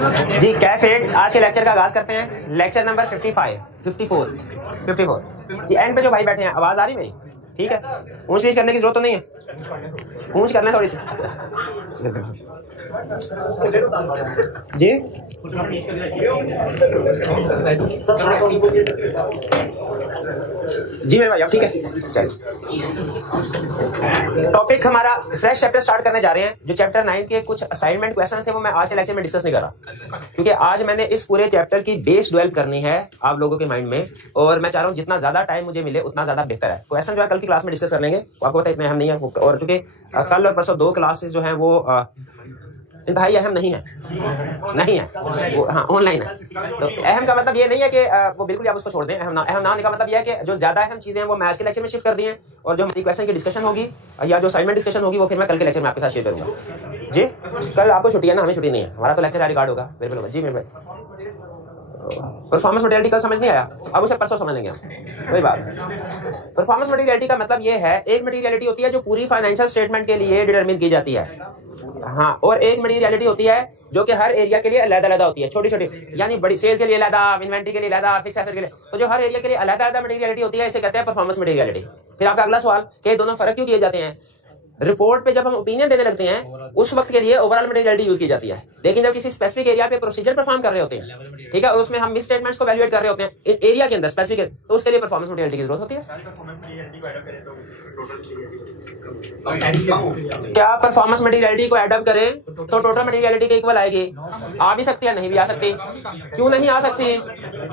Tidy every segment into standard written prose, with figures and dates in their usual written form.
जी कैफेट आज के लेक्चर का आगाज करते हैं। Lecture number 54 ji. एंड पे जो भाई बैठे हैं, आवाज आ रही मेरी? ठीक है, ऊंच नीच करने की जरूरत तो नहीं है, ऊंच करना है थोड़ी सी जी। जी मेरे भाई, अब ठीक है। चलिए, टॉपिक हमारा फ्रेश चैप्टर स्टार्ट करने जा रहे हैं। जो चैप्टर 9 के कुछ असाइनमेंट क्वेश्चन थे वो मैं आज के लेक्चर में डिस्कस नहीं कर रहा, क्योंकि आज मैंने इस पूरे चैप्टर की बेस डेवलप करनी है आप लोगों के माइंड में, और मैं चाह रहा हूँ जितना ज्यादा टाइम मुझे मिले उतना ज्यादा बेहतर है। क्वेश्चन जो है कल की क्लास में डिस्कस कर लेंगे, आपको पता है इतने अहम नहीं है, और चूंकि कल और परसों 2 क्लासेस जो है वो इंतहाई अहम नहीं है वो, हाँ ऑनलाइन है। तो अहम का मतलब ये नहीं है कि वो बिल्कुल आप उसको छोड़ दें। अहम ना होने का मतलब ये है कि जो ज्यादा अहम चीजें हैं वो मैं आज के लेक्चर में शिफ्ट कर दी हैं, और जो हमारी क्वेश्चन की डिस्कशन होगी या जो असाइनमेंट डिस्कशन होगी वो फिर मैं कल के लेक्चर में आपके साथ शेयर करूंगा। जी कल आपको छुट्टी है ना, हमें छुट्टी नहीं है, हमारा तो लेक्चर रिकॉर्ड होगा। बिल्कुल जी मेरे भाई, परफॉर्मेंस मटेरियलिटी कल समझ नहीं आया, अब उसे परसों समझ लेंगे हम, कोई बात। परफॉर्मेंस मटेरियलिटी का मतलब ये है, एक मटेरियलिटी होती है जो पूरी फाइनेंशियल स्टेटमेंट के लिए डिटरमिन की जाती है, हाँ, और एक मटेरियलिटी होती है जो कि हर एरिया के लिए अलग-अलग होती है, छोटी-छोटी, यानी बड़ी सेल के लिए अलग, इन्वेंटरी के लिए अलग, फिक्स एसेट के लिए। तो जो हर एरिया के लिए अलग-अलग मटेरियलिटी होती है इसे कहते हैं परफॉर्मेंस मटेरियलिटी। फिर आपका अगला सवाल कि दोनों फर्क क्यों किए जाते हैं? रिपोर्ट पे जब हम ओपिनियन देने लगते हैं उस वक्त के लिए ओवरऑल मटेरियलिटी यूज की जाती है, लेकिन जब किसी स्पेसिफिक एरिया पे प्रोसीजर परफॉर्म कर रहे होते हैं, ठीक है, और उसमें हम मिस स्टेटमेंट्स को वैल्यूएट कर रहे होते हैं एरिया के अंदर स्पेसिफिक, तो उसके लिए परफॉर्मेंस मटेरियलिटी की जरूरत होती है। क्या परफॉर्मेंस मटेरियलिटी को एड अप करें तो टोटल मटेरियलिटी के इक्वल आएगी? आ भी सकती है, नहीं भी आ सकती। क्यों नहीं आ सकती?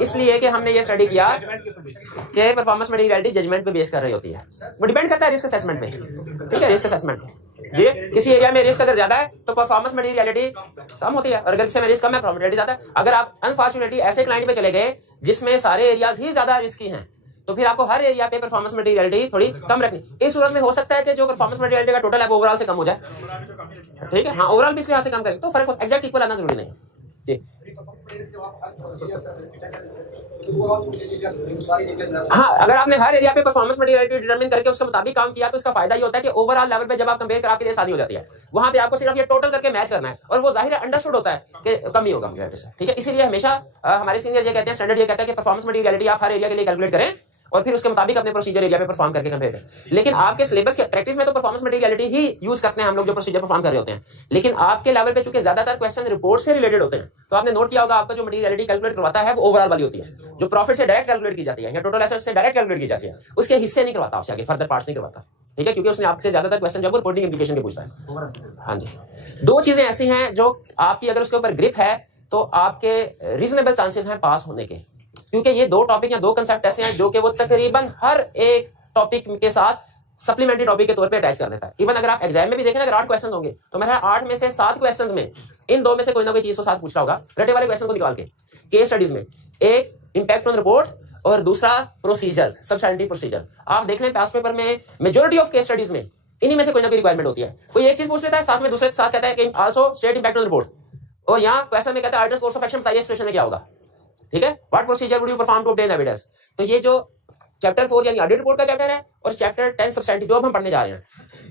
इसलिए कि हमने ये स्टडी किया कि परफॉर्मेंस मटेरियलिटी जजमेंट पे बेस कर रही होती है, वो डिपेंड करता है रिस्क असेसमेंट पे, ठीक है, रिस्क असेसमेंट जी। किसी एरिया में रिस्क अगर ज्यादा है तो परफॉर्मेंस मटेरियलिटी कम होती है, और अगर किसी में रिस्क कम है प्रॉफिटेबिलिटी ज्यादा है। अगर आप अनफॉर्चुनेटली ऐसे क्लाइंट पे चले गए जिसमें सारे एरियाज ही ज्यादा रिस्की हैं, तो फिर आपको हर एरिया पे परफॉर्मेंस मटेरियलिटी थोड़ी कम रखनी। इस सूरत में हो सकता है कि जो परफॉर्मेंस मटेरियलिटी का टोटल है वो ओवरऑल से कम हो जाए, ठीक है, हाँ, ओवरऑल भी इसलिए से कम करें तो फर्क एग्जैक्ट इक्वल आना जरूरी नहीं जी। हाँ, अगर आपने हर एरिया पे परफॉर्मेंस मटेरियलिटी डिटरमिन करके उसके मुताबिक काम किया तो इसका फायदा ये होता है कि ओवरऑल लेवल पे जब आप कंपेयर कराने के लिए आसानी हो जाती है। वहां पे आपको सिर्फ ये टोटल करके मैच करना है, और वो जाहिर है अंडरस्टूड होता है कि कमी होगा, ठीक है। इसीलिए हमेशा हमारे सीनियर ये कहते हैं, स्टैंडर्ड ये कहता है कि परफॉर्मेंस मटेरियलिटी आप हर एरिया के लिए कैलकुलेट करें और फिर उसके मुताबिक अपने प्रोसीजर एरिया पे परफॉर्म करके कंपेयर करें। लेकिन आपके सिलेबस के प्रैक्टिस में तो परफॉर्मेंस मटेरियलिटी ही यूज करते हैं हम लोग जो प्रोसीजर परफॉर्म कर रहे होते हैं, लेकिन आपके लेवल पे चूंकि ज्यादातर क्वेश्चन रिपोर्ट से रिलेटेड होते हैं, तो आपने नोट किया होगा आपका जो मटेरियलिटी कैलकुलेट करवाता है वो ओवरऑल वाली होती है, जो प्रॉफिट से डायरेक्ट कैलकुलेट की जाती है या टोटल एसेट से डायरेक्ट कैलकुलेट की जाती है, उसके हिस्से नहीं करवाता आपसे, आगे फर्दर पार्ट्स नहीं करवाता, ठीक है, क्योंकि उसने आपसे ज्यादातर क्वेश्चन जब वो रिपोर्टिंग इंप्लीकेशन के पूछता है। हाँ जी, 2 चीजें ऐसी हैं जो आपकी अगर उसके ऊपर ग्रिप है तो आपके रीजनेबल चांसेस हैं पास होने के, क्योंकि ये 2 टॉपिक या 2 कंसेप्ट ऐसे हैं जो कि वो तकरीबन हर एक टॉपिक के साथ सप्लीमेंट्री टॉपिक के तौर पे अटैच कर देता है। इवन अगर आप एग्जाम में भी देखें, अगर 8 क्वेश्चन होंगे तो मेरा 8 में से 7 क्वेश्चन में इन 2 में से कोई ना कोई चीज तो साथ पूछ रहा होगा, रटे वाले क्वेश्चन को निकाल के। केस स्टडीज में एक इंपैक्ट ऑन रिपोर्ट और दूसरा प्रोसीजर, सब्सटैंटिव प्रोसीजर। आप देख लें पास पेपर में मेजॉरिटी ऑफ केस स्टडीज में इन्हीं में से कोई ना कोई रिक्वायरमेंट होती है। कोई एक चीज पूछ लेता है, साथ में दूसरे के साथ कहता है कि also state impact on report, और यहाँ क्वेश्चन में कहता है आर्डर्स कोर्स ऑफ एक्शन बताइए सिचुएशन में क्या होगा, ठीक है, what procedure would you perform to obtain evidence. तो ये जो चैप्टर 4 यानी ऑडिट रिपोर्ट का चैप्टर है और चैप्टर 10 सब्सटैंटिव जो अब हम पढ़ने जा रहे हैं,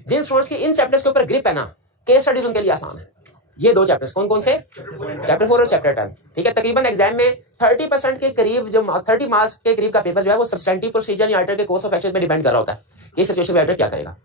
जिन स्टूडेंट्स की इन चैप्टर्स के ऊपर ग्रिप है ना, केस स्टडीज उनके लिए आसान है। ये 2 चैप्टर्स कौन कौन से? चैप्टर 4 और चैप्टर 10, ठीक है। तकरीबन एग्जाम में 30% के करीब, जो 30 मार्क्स के करीब का पेपर जो है वो सब्सटैंटिव प्रोसीजर या ऑडिटर के कोर्स ऑफ एक्शन पे डिपेंड कर रहा होता है कि इस सिचुएशन में ऑडिटर क्या करेगा।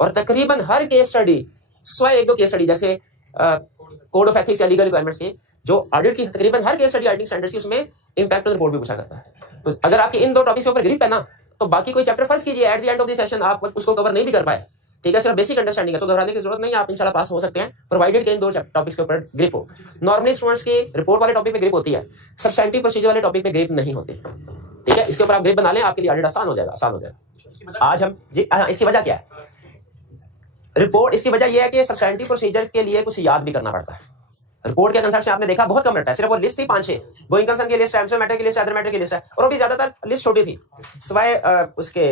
और तकरीबन हर केस स्टडी, स्वयं 1-2 केस स्टडी जैसे कोड ऑफ एथिक्स या लीगल रिक्वायरमेंट्स की, जो ऑडिट की तकरीबन हर केस स्टडी ऑडिटिंग स्टैंडर्ड्स की, उसमें इंपैक्ट ऑन रिपोर्ट भी पूछा करता है। तो अगर आपके इन 2 टॉपिक्स के ऊपर ग्रिप है ना, तो बाकी कोई चैप्टर फर्स्ट कीजिए, at the end of the session आप उसको कवर नहीं भी कर पाए, ठीक है, सिर्फ बेसिक अंडरस्टैंडिंग है तो घबराने की जरूरत नहीं है, आप इंशाल्लाह पास हो सकते हैं, प्रोवाइडेड कि इन 2 टॉपिक्स के ऊपर ग्रिप हो। नॉर्मली स्टूडेंट्स की रिपोर्ट वाले टॉपिक पे ग्रिप होती है, सब्सटैंटिव प्रोसीजर वाले टॉपिक पे ग्रिप नहीं होती, ठीक है। इसके ऊपर आप ग्रिप बना लें, आपके लिए ऑडिट आसान हो जाएगा। आज हम जी, इसकी वजह क्या है रिपोर्ट? इसकी वजह यह है कि सब्सटैंटिव प्रोसीजर के लिए कुछ याद भी करना पड़ता है। रिपोर्ट के कंसेप्ट में आपने देखा बहुत कम रटा है, सिर्फ वो लिस्ट थी 5-6, गोइंग कंसर्न की लिस्ट, एमसीओ मैटर की लिस्ट, अदर मैटर की लिस्ट है, और वो भी ज्यादातर लिस्ट छोटी थी सिवाय उसके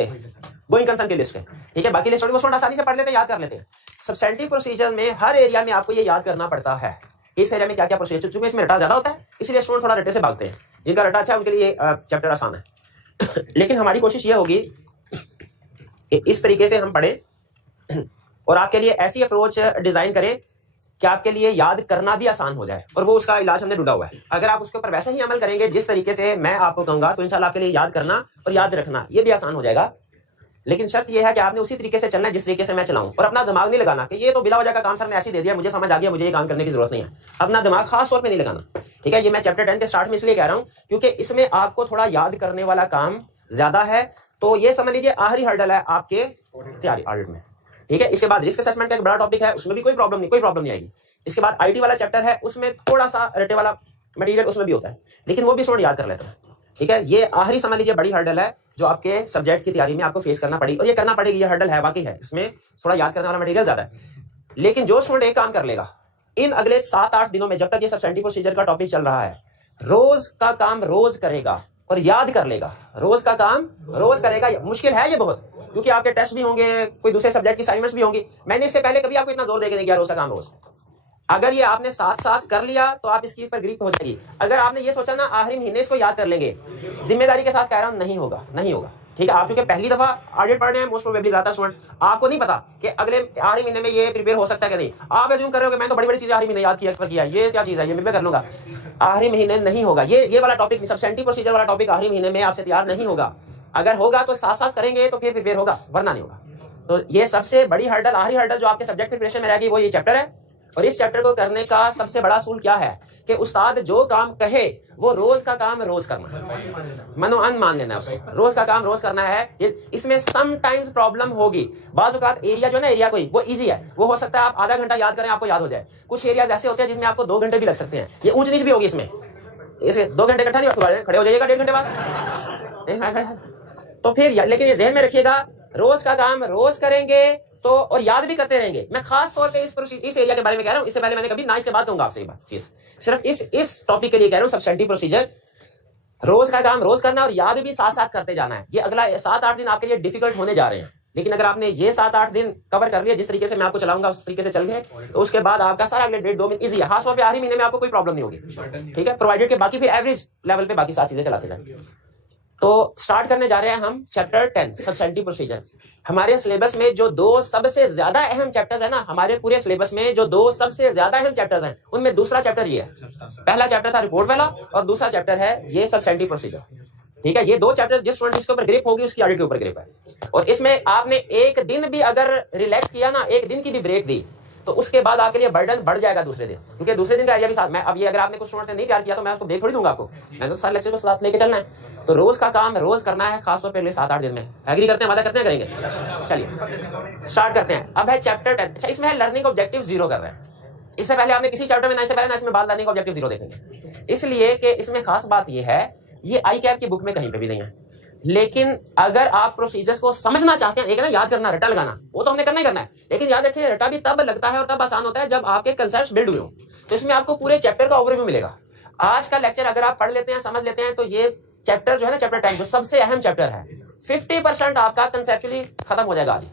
गोइंग कंसर्न की लिस्ट है, ठीक है। बाकी लिस्ट छोटी, वो स्टूडेंट आसानी से पढ़ लेते हैं, याद कर लेते हैं। सब्सटैंटिव प्रोसीजर में हर एरिया में आपको ये याद करना पड़ता है, इस एरिया में क्या क्या प्रोसीजर, क्योंकि इसमें रटा ज्यादा होता है, इसलिए स्टूडेंट थोड़ा रटे से भागते हैं। जिनका रटा अच्छा है उनके लिए चैप्टर आसान है। लेकिन हमारी कोशिश ये होगी कि इस तरीके से हम पढ़ें और आपके लिए ऐसी अप्रोच डिजाइन करें कि आपके लिए याद करना भी आसान हो जाए, और वो उसका इलाज हमने ढूंढा हुआ है। अगर आप उसके ऊपर वैसे ही अमल करेंगे जिस तरीके से मैं आपको कहूंगा, तो इंशाल्लाह आपके लिए याद करना और याद रखना ये भी आसान हो जाएगा। लेकिन शर्त यह है कि आपने उसी तरीके से चलना है जिस तरीके से मैं चलाऊं, और अपना दिमाग नहीं लगाना कि ये तो बिला वजह का काम सर ने ऐसे दे दिया, मुझे समझ आ गया, मुझे ये काम करने की जरूरत नहीं है। अपना दिमाग खास तौर पे नहीं लगाना, ठीक है। ये मैं चैप्टर 10 के स्टार्ट में इसलिए कह रहा हूं क्योंकि इसमें आपको थोड़ा याद करने वाला काम ज्यादा है। तो ये समझ लीजिए आखिरी हर्डल है आपके तैयारी ऑडिट में, ठीक है। इसके बाद रिस्क असेसमेंट का एक बड़ा टॉपिक है, उसमें भी कोई प्रॉब्लम नहीं आएगी। इसके बाद आईटी वाला चैप्टर है, उसमें थोड़ा सा रटे वाला मटेरियल उसमें भी होता है, लेकिन वो भी स्टूडेंट याद कर लेता है, ठीक है। ये आखिरी समझ लीजिए बड़ी हर्डल है जो आपके सब्जेक्ट की तैयारी में आपको फेस करना पड़ेगी, और ये करना पड़ेगी। ये हर्डल है, वाकई है, इसमें थोड़ा याद करने वाला मटेरियल ज्यादा है। लेकिन जो स्टूडेंट एक काम कर लेगा इन अगले 7-8 दिनों में, जब तक ये सबसेंटिव प्रोसीजर का टॉपिक चल रहा है, रोज का काम रोज करेगा और याद कर लेगा। रोज का काम रोज करेगा। मुश्किल है ये बहुत, क्योंकि आपके टेस्ट भी होंगे, कोई दूसरे सब्जेक्ट की असाइनमेंट्स भी होंगी। मैंने इससे पहले कभी आपको इतना जोर देके नहीं किया रोज का काम रोज। अगर ये आपने साथ साथ कर लिया तो आप इसकी पर ग्रिप हो जाएगी। अगर आपने ये सोचा ना आखिरी महीने इसको याद कर लेंगे, जिम्मेदारी के साथ कह रहा हूं, नहीं होगा, ठीक है। आप चूंकि पहली दफा ऑडिट पढ़ रहे हैं, मोस्ट प्रोबेबली ज्यादा स्टूडेंट, आपको नहीं पता कि अगले आखिरी महीने में ये प्रिपेयर हो सकता है कि नहीं। आप एज्यूम कर रहे हो कि मैं तो बड़ी बड़ी चीजें आखिरी महीने याद किया, ये क्या चीज है, ये मैं कर लूंगा। आखिरी महीने नहीं होगा। ये वाला टॉपिक, सबसेंटिव प्रोसीजर वाला टॉपिक आखिरी महीने में आपसे तैयार नहीं होगा। अगर होगा तो साथ साथ करेंगे तो फिर प्रिपेयर होगा, वरना नहीं होगा। तो ये सबसे बड़ी हर्डल, आखिरी हर्डल जो आपके सब्जेक्ट प्रिपरेशन में रहेगी, वो ये चैप्टर है। और इस चैप्टर को करने का सबसे बड़ा असूल क्या है कि उस्ताद जो काम कहे वो रोज का काम रोज करना है, मनोअन मान लेना है उसको। रोज का काम रोज करना है। इसमें समटाइम्स प्रॉब्लम होगी। बाज़ औक़ात एरिया जो है ना, एरिया कोई वो इजी है, वो हो सकता है आप आधा घंटा याद करें आपको याद हो जाए। कुछ एरियाज ऐसे होते हैं जिनमें आपको 2 घंटे भी लग सकते हैं। ये ऊंच नीच भी होगी इसमें, इसे 2 घंटे इकट्ठा नहीं खड़े हो जाइएगा 1.5 घंटे बाद। तो फिर लेकिन ये ज़हन में रखिएगा, रोज का काम रोज करेंगे तो, और याद भी करते रहेंगे। मैं खास तौर पे इस एरिया के बारे में कह रहा हूं। इससे पहले मैंने कभी ना इससे बात कहूंगा आपसे, चीज सिर्फ इस टॉपिक के लिए कह रहा हूं। सबसेंटिव प्रोसीजर, रोज का काम रोज करना और याद भी साथ साथ करते जाना है। ये अगला 7-8 दिन आपके लिए डिफिकल्ट होने जा रहे हैं, लेकिन अगर आपने ये 7-8 दिन कवर कर लिया जिस तरीके से मैं आपको चलाऊंगा उस तरीके से चल गए, तो उसके बाद आपका सारा अगले 1.5-2 महीने इजी है। खास तौर पे आखिरी महीने में आपको कोई प्रॉब्लम नहीं होगी, ठीक है। प्रोवाइडेड के बाकी फिर एवरेज लेवल पे बाकी सारी चीजें चलाते जाए। तो स्टार्ट करने जा रहे हैं हम चैप्टर 10 सबसेंटिव प्रोसीजर। हमारे सिलेबस में जो 2 सबसे ज्यादा अहम चैप्टर्स है ना, हमारे पूरे सिलेबस में जो 2 सबसे ज्यादा अहम चैप्टर्स हैं, उनमें दूसरा चैप्टर ये है। पहला चैप्टर था रिपोर्ट वाला और दूसरा चैप्टर है ये सबसेंटिव प्रोसीजर, ठीक है। ये 2 चैप्टर्स जिस स्टूडेंट के ऊपर ग्रिप होगी उसकी ऑडिट के ऊपर ग्रिप है। और इसमें आपने एक दिन भी अगर रिलैक्स किया ना, एक दिन की भी ब्रेक दी, तो उसके बाद आपके लिए बर्डन बढ़ जाएगा दूसरे दिन, क्योंकि दूसरे दिन का आइडिया भी साथ में। अब ये अगर आपने कुछ स्टूडेंट ने नहीं तैयार किया तो मैं उसको ब्रेक थोड़ी दूंगा आपको, मैंने तो सारे लेक्चर को साथ लेके चलना है। तो रोज का काम रोज करना है, खासतौर पर 7-8 दिन में। एग्री करते हैं, वादा करते हैं, करेंगे। चलिए स्टार्ट करते हैं। अब है चैप्टर 10। अच्छा, इसमें है लर्निंग ऑब्जेक्टिव 0 कर रहे हैं। इससे पहले आपने किसी चैप्टर में ना, इससे पहले ना इसमें बात लर्निंग ऑब्जेक्टिव 0 देखेंगे, इसलिए कि इसमें खास बात यह है, ये ICAP की बुक में कहीं पे भी नहीं है। लेकिन अगर आप प्रोसीजर्स को समझना चाहते हैं, एक ना याद करना, रटा लगाना, वो तो हमने करना ही करना है, लेकिन याद रखिए रटा भी तब लगता है और तब आसान होता है जब आपके कंसेप्ट्स बिल्ड हुए हो। तो इसमें आपको पूरे चैप्टर का ओवरव्यू मिलेगा। आज का लेक्चर अगर आप पढ़ लेते हैं, समझ लेते हैं, तो ये चैप्टर जो है ना, चैप्टर 10 जो सबसे अहम चैप्टर है, 50% आपका कंसेप्चुअली खत्म हो जाएगा आज।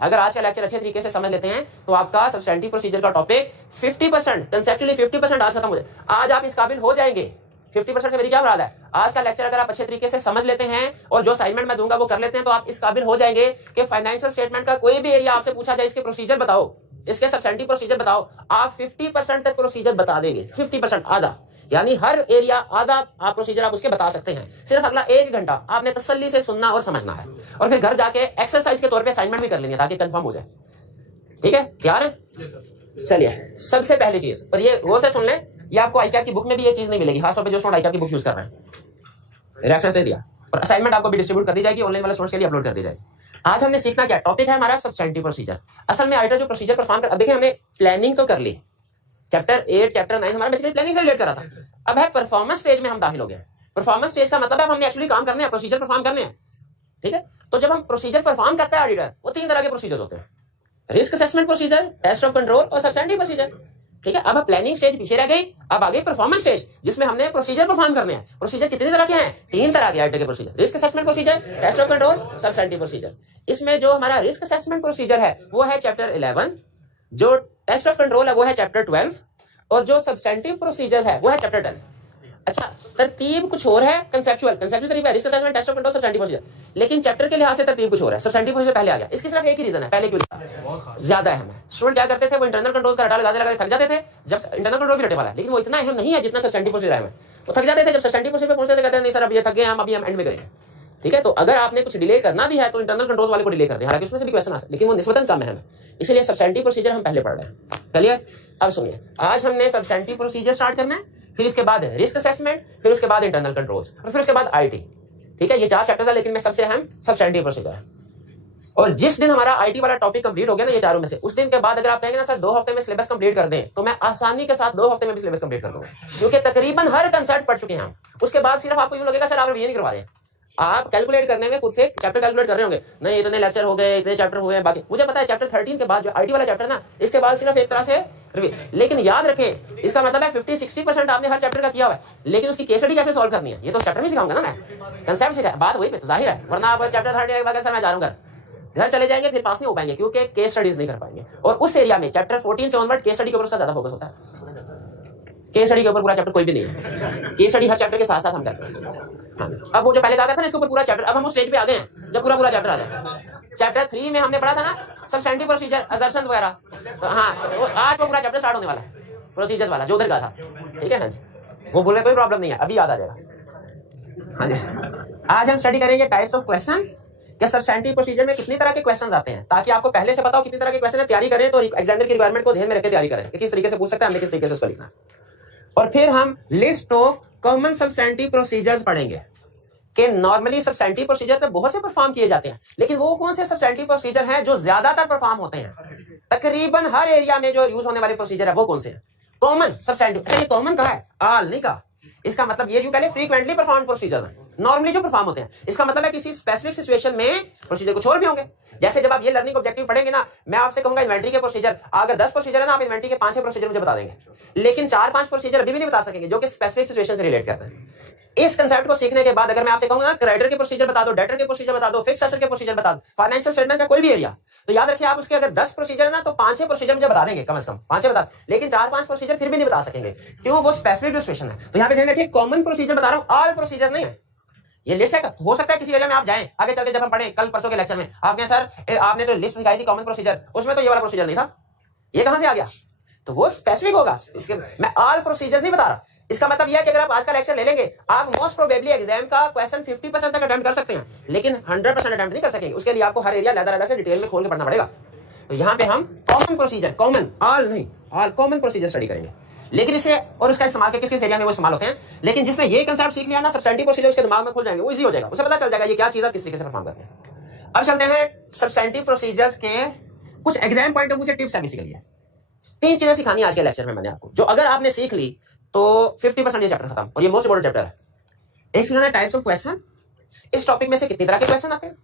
अगर आज का लेक्चर अच्छे तरीके से समझ लेते हैं तो आपका सबसेंटिव प्रोसीजर का टॉपिक 50% कंसेप्चुअली 50% आज खत्म हो जाएगा। आज आप इस काबिल हो जाएंगे। 50% से मेरी क्या मुराद है, आज का लेक्चर अगर आप अच्छे तरीके से समझ लेते हैं और जो असाइनमेंट मैं दूंगा वो कर लेते हैं, तो आप इस काबिल हो जाएंगे कि फाइनेंशियल स्टेटमेंट का कोई भी एरिया आपसे पूछा जाए, इसके प्रोसीजर बताओ, इसके सबसेंटिव प्रोसीजर बताओ, आप 50% तक प्रोसीजर बता देंगे। 50% आधा, यानी हर एरिया आधा आप प्रोसीजर आप उसके बता सकते हैं। सिर्फ अगला 1 घंटा आपने तसल्ली से सुनना और समझना है, और फिर घर जाके एक्सरसाइज के तौर पे असाइनमेंट भी कर लेंगे ताकि कंफर्म हो जाए। ठीक है, तैयार है? चलिए, सबसे पहली चीज, और ये गौर से सुन लें, ये आपको ICAP की बुक में भी ये चीज नहीं मिलेगी, खासतौर पे जो स्टूडेंट ICAP की बुक यूज कर रहे हैं। रेफरेंस दे दिया और असाइनमेंट आपको भी डिस्ट्रीब्यूट कर दी जाएगी, ऑनलाइन वाले स्टूडेंट्स के लिए अपलोड कर दी जाएगी। आज हमने सीखना क्या, टॉपिक है हमारा सबसेंटिव प्रोसीजर। असल में आइटर जो प्रोसीजर परफॉर्म कर, अब देखिए हमने प्लानिंग तो कर ली, चैप्टर 8 चैप्टर 9 हमारा बेसिकली प्लानिंग से रिलेट कर रहा था। अब है परफॉर्मेंस स्टेज में हम दाखिल हो गए। परफॉर्मेंस स्टेज का मतलब है हमने एक्चुअली काम करने हैं, प्रोसीजर परफॉर्म करने हैं। ठीक है, तो जब हम प्रोसीजर परफॉर्म करता है ऑडिटर, वो 3 तरह के प्रोसीजर होते हैं, risk assessment procedure, test of control और सबसेंटिव प्रोसीजर। ठीक है, अब प्लानिंग स्टेज पीछे रह गई, अब आगे परफॉर्मेंस स्टेज जिसमें हमने प्रोसीजर परफॉर्म करने हैं। प्रोसीजर कितने तरह के हैं? 3 तरह के आइटर के procedure, risk assessment procedure, test of control, substantive procedure. इसमें जो हमारा रिस्क असेसमेंट प्रोसीजर है वो है चैप्टर 11, जो टेस्ट ऑफ कंट्रोल है वो है चैप्टर 12, और जो सबसेंटिव प्रोसीजर है वो है चैप्टर 10। अच्छा, तरतीब कुछ और है, कंसेप्चुअल तरीका है, risk assessment, test of control, substantive procedure, लेकिन चैप्टर के लिहाज से तरतीब कुछ और है, सब्सटेंटिव प्रोसीजर पहले आ गया। इसकी सिर्फ एक ही रीजन है, पहले क्यों लिखा, ज्यादा अहम है। स्टूडेंट क्या करते थे, वो इंटरनल कंट्रोल का रटा लगाते थक जाते थे, जब इंटरनल कंट्रोल भी रटे वाला है, लेकिन वो इतना अहम नहीं है जितना सब्सटेंटिव प्रोसीजर है, वो थक जाते थे। जब सब्सटेंटिव प्रोसीजर पे पहुंचते थे कहते हैं नहीं सर अब ये थक गए, हम अभी हम एंड में करेंगे। ठीक है, तो अगर आपने कुछ डिले करना भी है तो इंटरनल कंट्रोल वाले को डिले कर दें, हालांकि उसमें से भी क्वेश्चन आ सकते, लेकिन वो निस्बतन कम है, इसलिए सब्सटेंटिव प्रोसीजर हम पहले पढ़ रहे हैं। क्लियर? अब सुनिए, आज हमने सब्सटेंटिव प्रोसीजर स्टार्ट करना है, फिर इसके बाद रिस्क असेसमेंट, फिर उसके बाद इंटरनल कंट्रोल्स, और फिर उसके बाद आईटी। ठीक है, ये 4 चैप्टर्स है, लेकिन में सबसे अहम सब्सटेंटिव प्रोसीजर है। और जिस दिन हमारा आईटी वाला टॉपिक कंप्लीट हो गया ना, ये चारों में से, उस दिन के बाद अगर आप कहेंगे ना सर 2 हफ्ते में सिलेबस कंप्लीट कर दें, तो मैं आसानी के साथ 2 हफ्ते में भी सिलेबस कंप्लीट कर दूंगा, क्योंकि तकरीबन हर कंसेप्ट पढ़ चुके हैं हम। उसके बाद सिर्फ आपको यूं लगेगा सर आप रिवीजन करवा रहे हैं, आप कैलकुलेट करने में खुद से चैप्टर कैलकुलेट कर रहे होंगे, नहीं इतने लेक्चर हो गए, इतने चैप्टर हुए, बाकी मुझे पता है चैप्टर 13 के बाद जो आईटी वाला चैप्टर ना, इसके बाद सिर्फ एक तरह से लेकिन याद रखें इसका मतलब है 50-60% आपने हर चैप्टर का किया हुआ है, लेकिन उसकी केस स्टडी कैसे सॉल्व करनी है ये तो चैप्टर में सिखाऊंगा ना, मैं कंसेप्ट सिखा, बात वही पे तो जाहिर है, वरना आप चैप्टर 13 के बाद सर मैं जा रहा हूँ घर चले जाएंगे, फिर पास नहीं हो पाएंगे, क्योंकि केस स्टडीज नहीं कर पाएंगे। और उस एरिया में चैप्टर 14 से ऑनवर्ड केस स्टडी के ऊपर उसका ज्यादा फोकस होता है। केस स्टडी के ऊपर पूरा चैप्टर कोई भी नहीं है, केस स्टडी हर चैप्टर के साथ साथ हम करते हैं। अब वो जो पहले कहा था ना इसके ऊपर पूरा चैप्टर, अब हम उस स्टेज पे आ गए हैं जब पूरा चैप्टर आ जाए। चैप्टर 3 में हमने पढ़ा था ना सब्सटेंटिव प्रोसीजर, असर्शन वगैरह, तो हाँ आज वो पूरा चैप्टर स्टार्ट होने वाला है, प्रोसीजर्स वाला जो उधर का था। ठीक है, हाँ जी, वो बोलने कोई प्रॉब्लम नहीं है, अभी याद आ जाएगा। हाँ जी, आज हम स्टडी करेंगे टाइप्स ऑफ क्वेश्चन, कि सब्सटेंटिव प्रोसीजर में कितनी तरह के क्वेश्चंस आते हैं, ताकि आपको पहले से पता हो कितनी तरह के क्वेश्चन है, तैयारी करें तो एग्जामिनर की रिक्वायरमेंट को ध्यान में रख के तैयारी करें कि किस तरीके से पूछ सकता है, हमने किस तरीके से उसको लिखना है। और फिर हम list of common substantive procedures पढ़ेंगे कि नॉर्मली सब्सटेंटिव प्रोसीजर तो बहुत से परफॉर्म किए जाते हैं, लेकिन वो कौन से सब्सटेंटिव प्रोसीजर हैं जो ज्यादातर परफॉर्म होते हैं, तकरीबन हर एरिया में जो यूज होने वाले प्रोसीजर है वो कौन से हैं, कॉमन सब्सटेंटिव। अच्छा ये कॉमन कहा है, ऑल नहीं कहा, इसका मतलब ये जो कह फ्रीक्वेंटली परफॉर्म प्रोसीजर है, नॉर्मली जो परफॉर्म होते हैं, इसका मतलब है किसी स्पेसिफिक सिचुएशन में प्रोसीजर कुछ और भी होंगे। जैसे जब आप ये लर्निंग ऑब्जेक्टिव पढ़ेंगे ना, मैं आपसे कहूंगा इन्वेंटरी के प्रोसीजर, अगर 10 प्रोसीजर है ना, आप इन्वेंटरी के 5-6 प्रोसीजर मुझे बता देंगे, लेकिन 4-5 प्रोसीजर अभी भी नहीं बता सकेंगे जो कि स्पेसिफिक सिचुएशन से रिलेट करते हैं। इस कंसेप्ट को सीखने के बाद अगर मैं आपसे कहूंगा ना क्रेडिटर के प्रोसीजर बता दो, डेटर के प्रोसीजर बता दो, फिक्स्ड एसेट के प्रोसीजर बता दो, फाइनेंशियल स्टेटमेंट का कोई भी एरिया, तो याद रखिए आप उसके अगर 10 प्रोसीजर है ना तो 5-6 प्रोसीजर मुझे बता देंगे, कम से कम 5-6 बता, लेकिन 4-5 प्रोसीजर फिर भी नहीं बता सकेंगे, क्यों, वो स्पेसिफिक सिचुएशन है। तो यहाँ पे ध्यान रखिए कॉमन प्रोसीजर बता रहा हूँ, ऑल प्रोसीजर नहीं है। ये लिस्ट है, हो सकता है किसी एरिया में आप जाएं आगे चल के, जब हम पढ़े कल परसों के लेक्चर में, आपने सर आपने तो लिस्ट दिखाई थी कॉमन प्रोसीजर, उसमें तो ये वाला प्रोसीजर नहीं था, ये कहां से आ गया, तो वो स्पेसिफिक होगा। इसके मैं ऑल प्रोसीजर्स नहीं बता रहा, इसका मतलब यह है कि अगर आप आज का लेक्चर ले लेंगे, आप मोस्ट प्रोबेबली एग्जाम का क्वेश्चन 50% तक अटेम्प्ट कर सकते हैं, लेकिन 100% अटेम्प्ट नहीं कर सकेंगे। उसके लिए आपको हर एरिया अलग-अलग से डिटेल में खोल के पढ़ना पड़ेगा। तो यहाँ पे हम कॉमन प्रोसीजर, कॉमन ऑल नहीं, ऑल कॉमन प्रोसीजर स्टडी करेंगे, लेकिन इसे और उसका इस्तेमाल किस किस एरिया में वो इस्तेमाल होते हैं, लेकिन जिसने ये कंसेप्ट सीख लिया ना सब्सटेंटिव प्रोसीजर, उसके दिमाग में खुल जाएंगे, वो इजी हो जाएगा, उसे पता चल जाएगा ये क्या चीज है, किस तरीके से परफॉर्म करते हैं। अब चलते हैं सब्सटेंटिव प्रोसीजर्स के कुछ एग्जाम पॉइंट ऑफ व्यू से टिप्स है बेसिकली। 3 चीजें सिखानी आज के लेक्चर में मैंने आपको, जो अगर आपने सीख ली तो 50% ये चैप्टर खत्म, और ये मोस्ट इंपोर्टेंट चैप्टर है। एक सिखाना है टाइप्स ऑफ क्वेश्चन, इस टॉपिक में से कितनी तरह के क्वेश्चन आते हैं।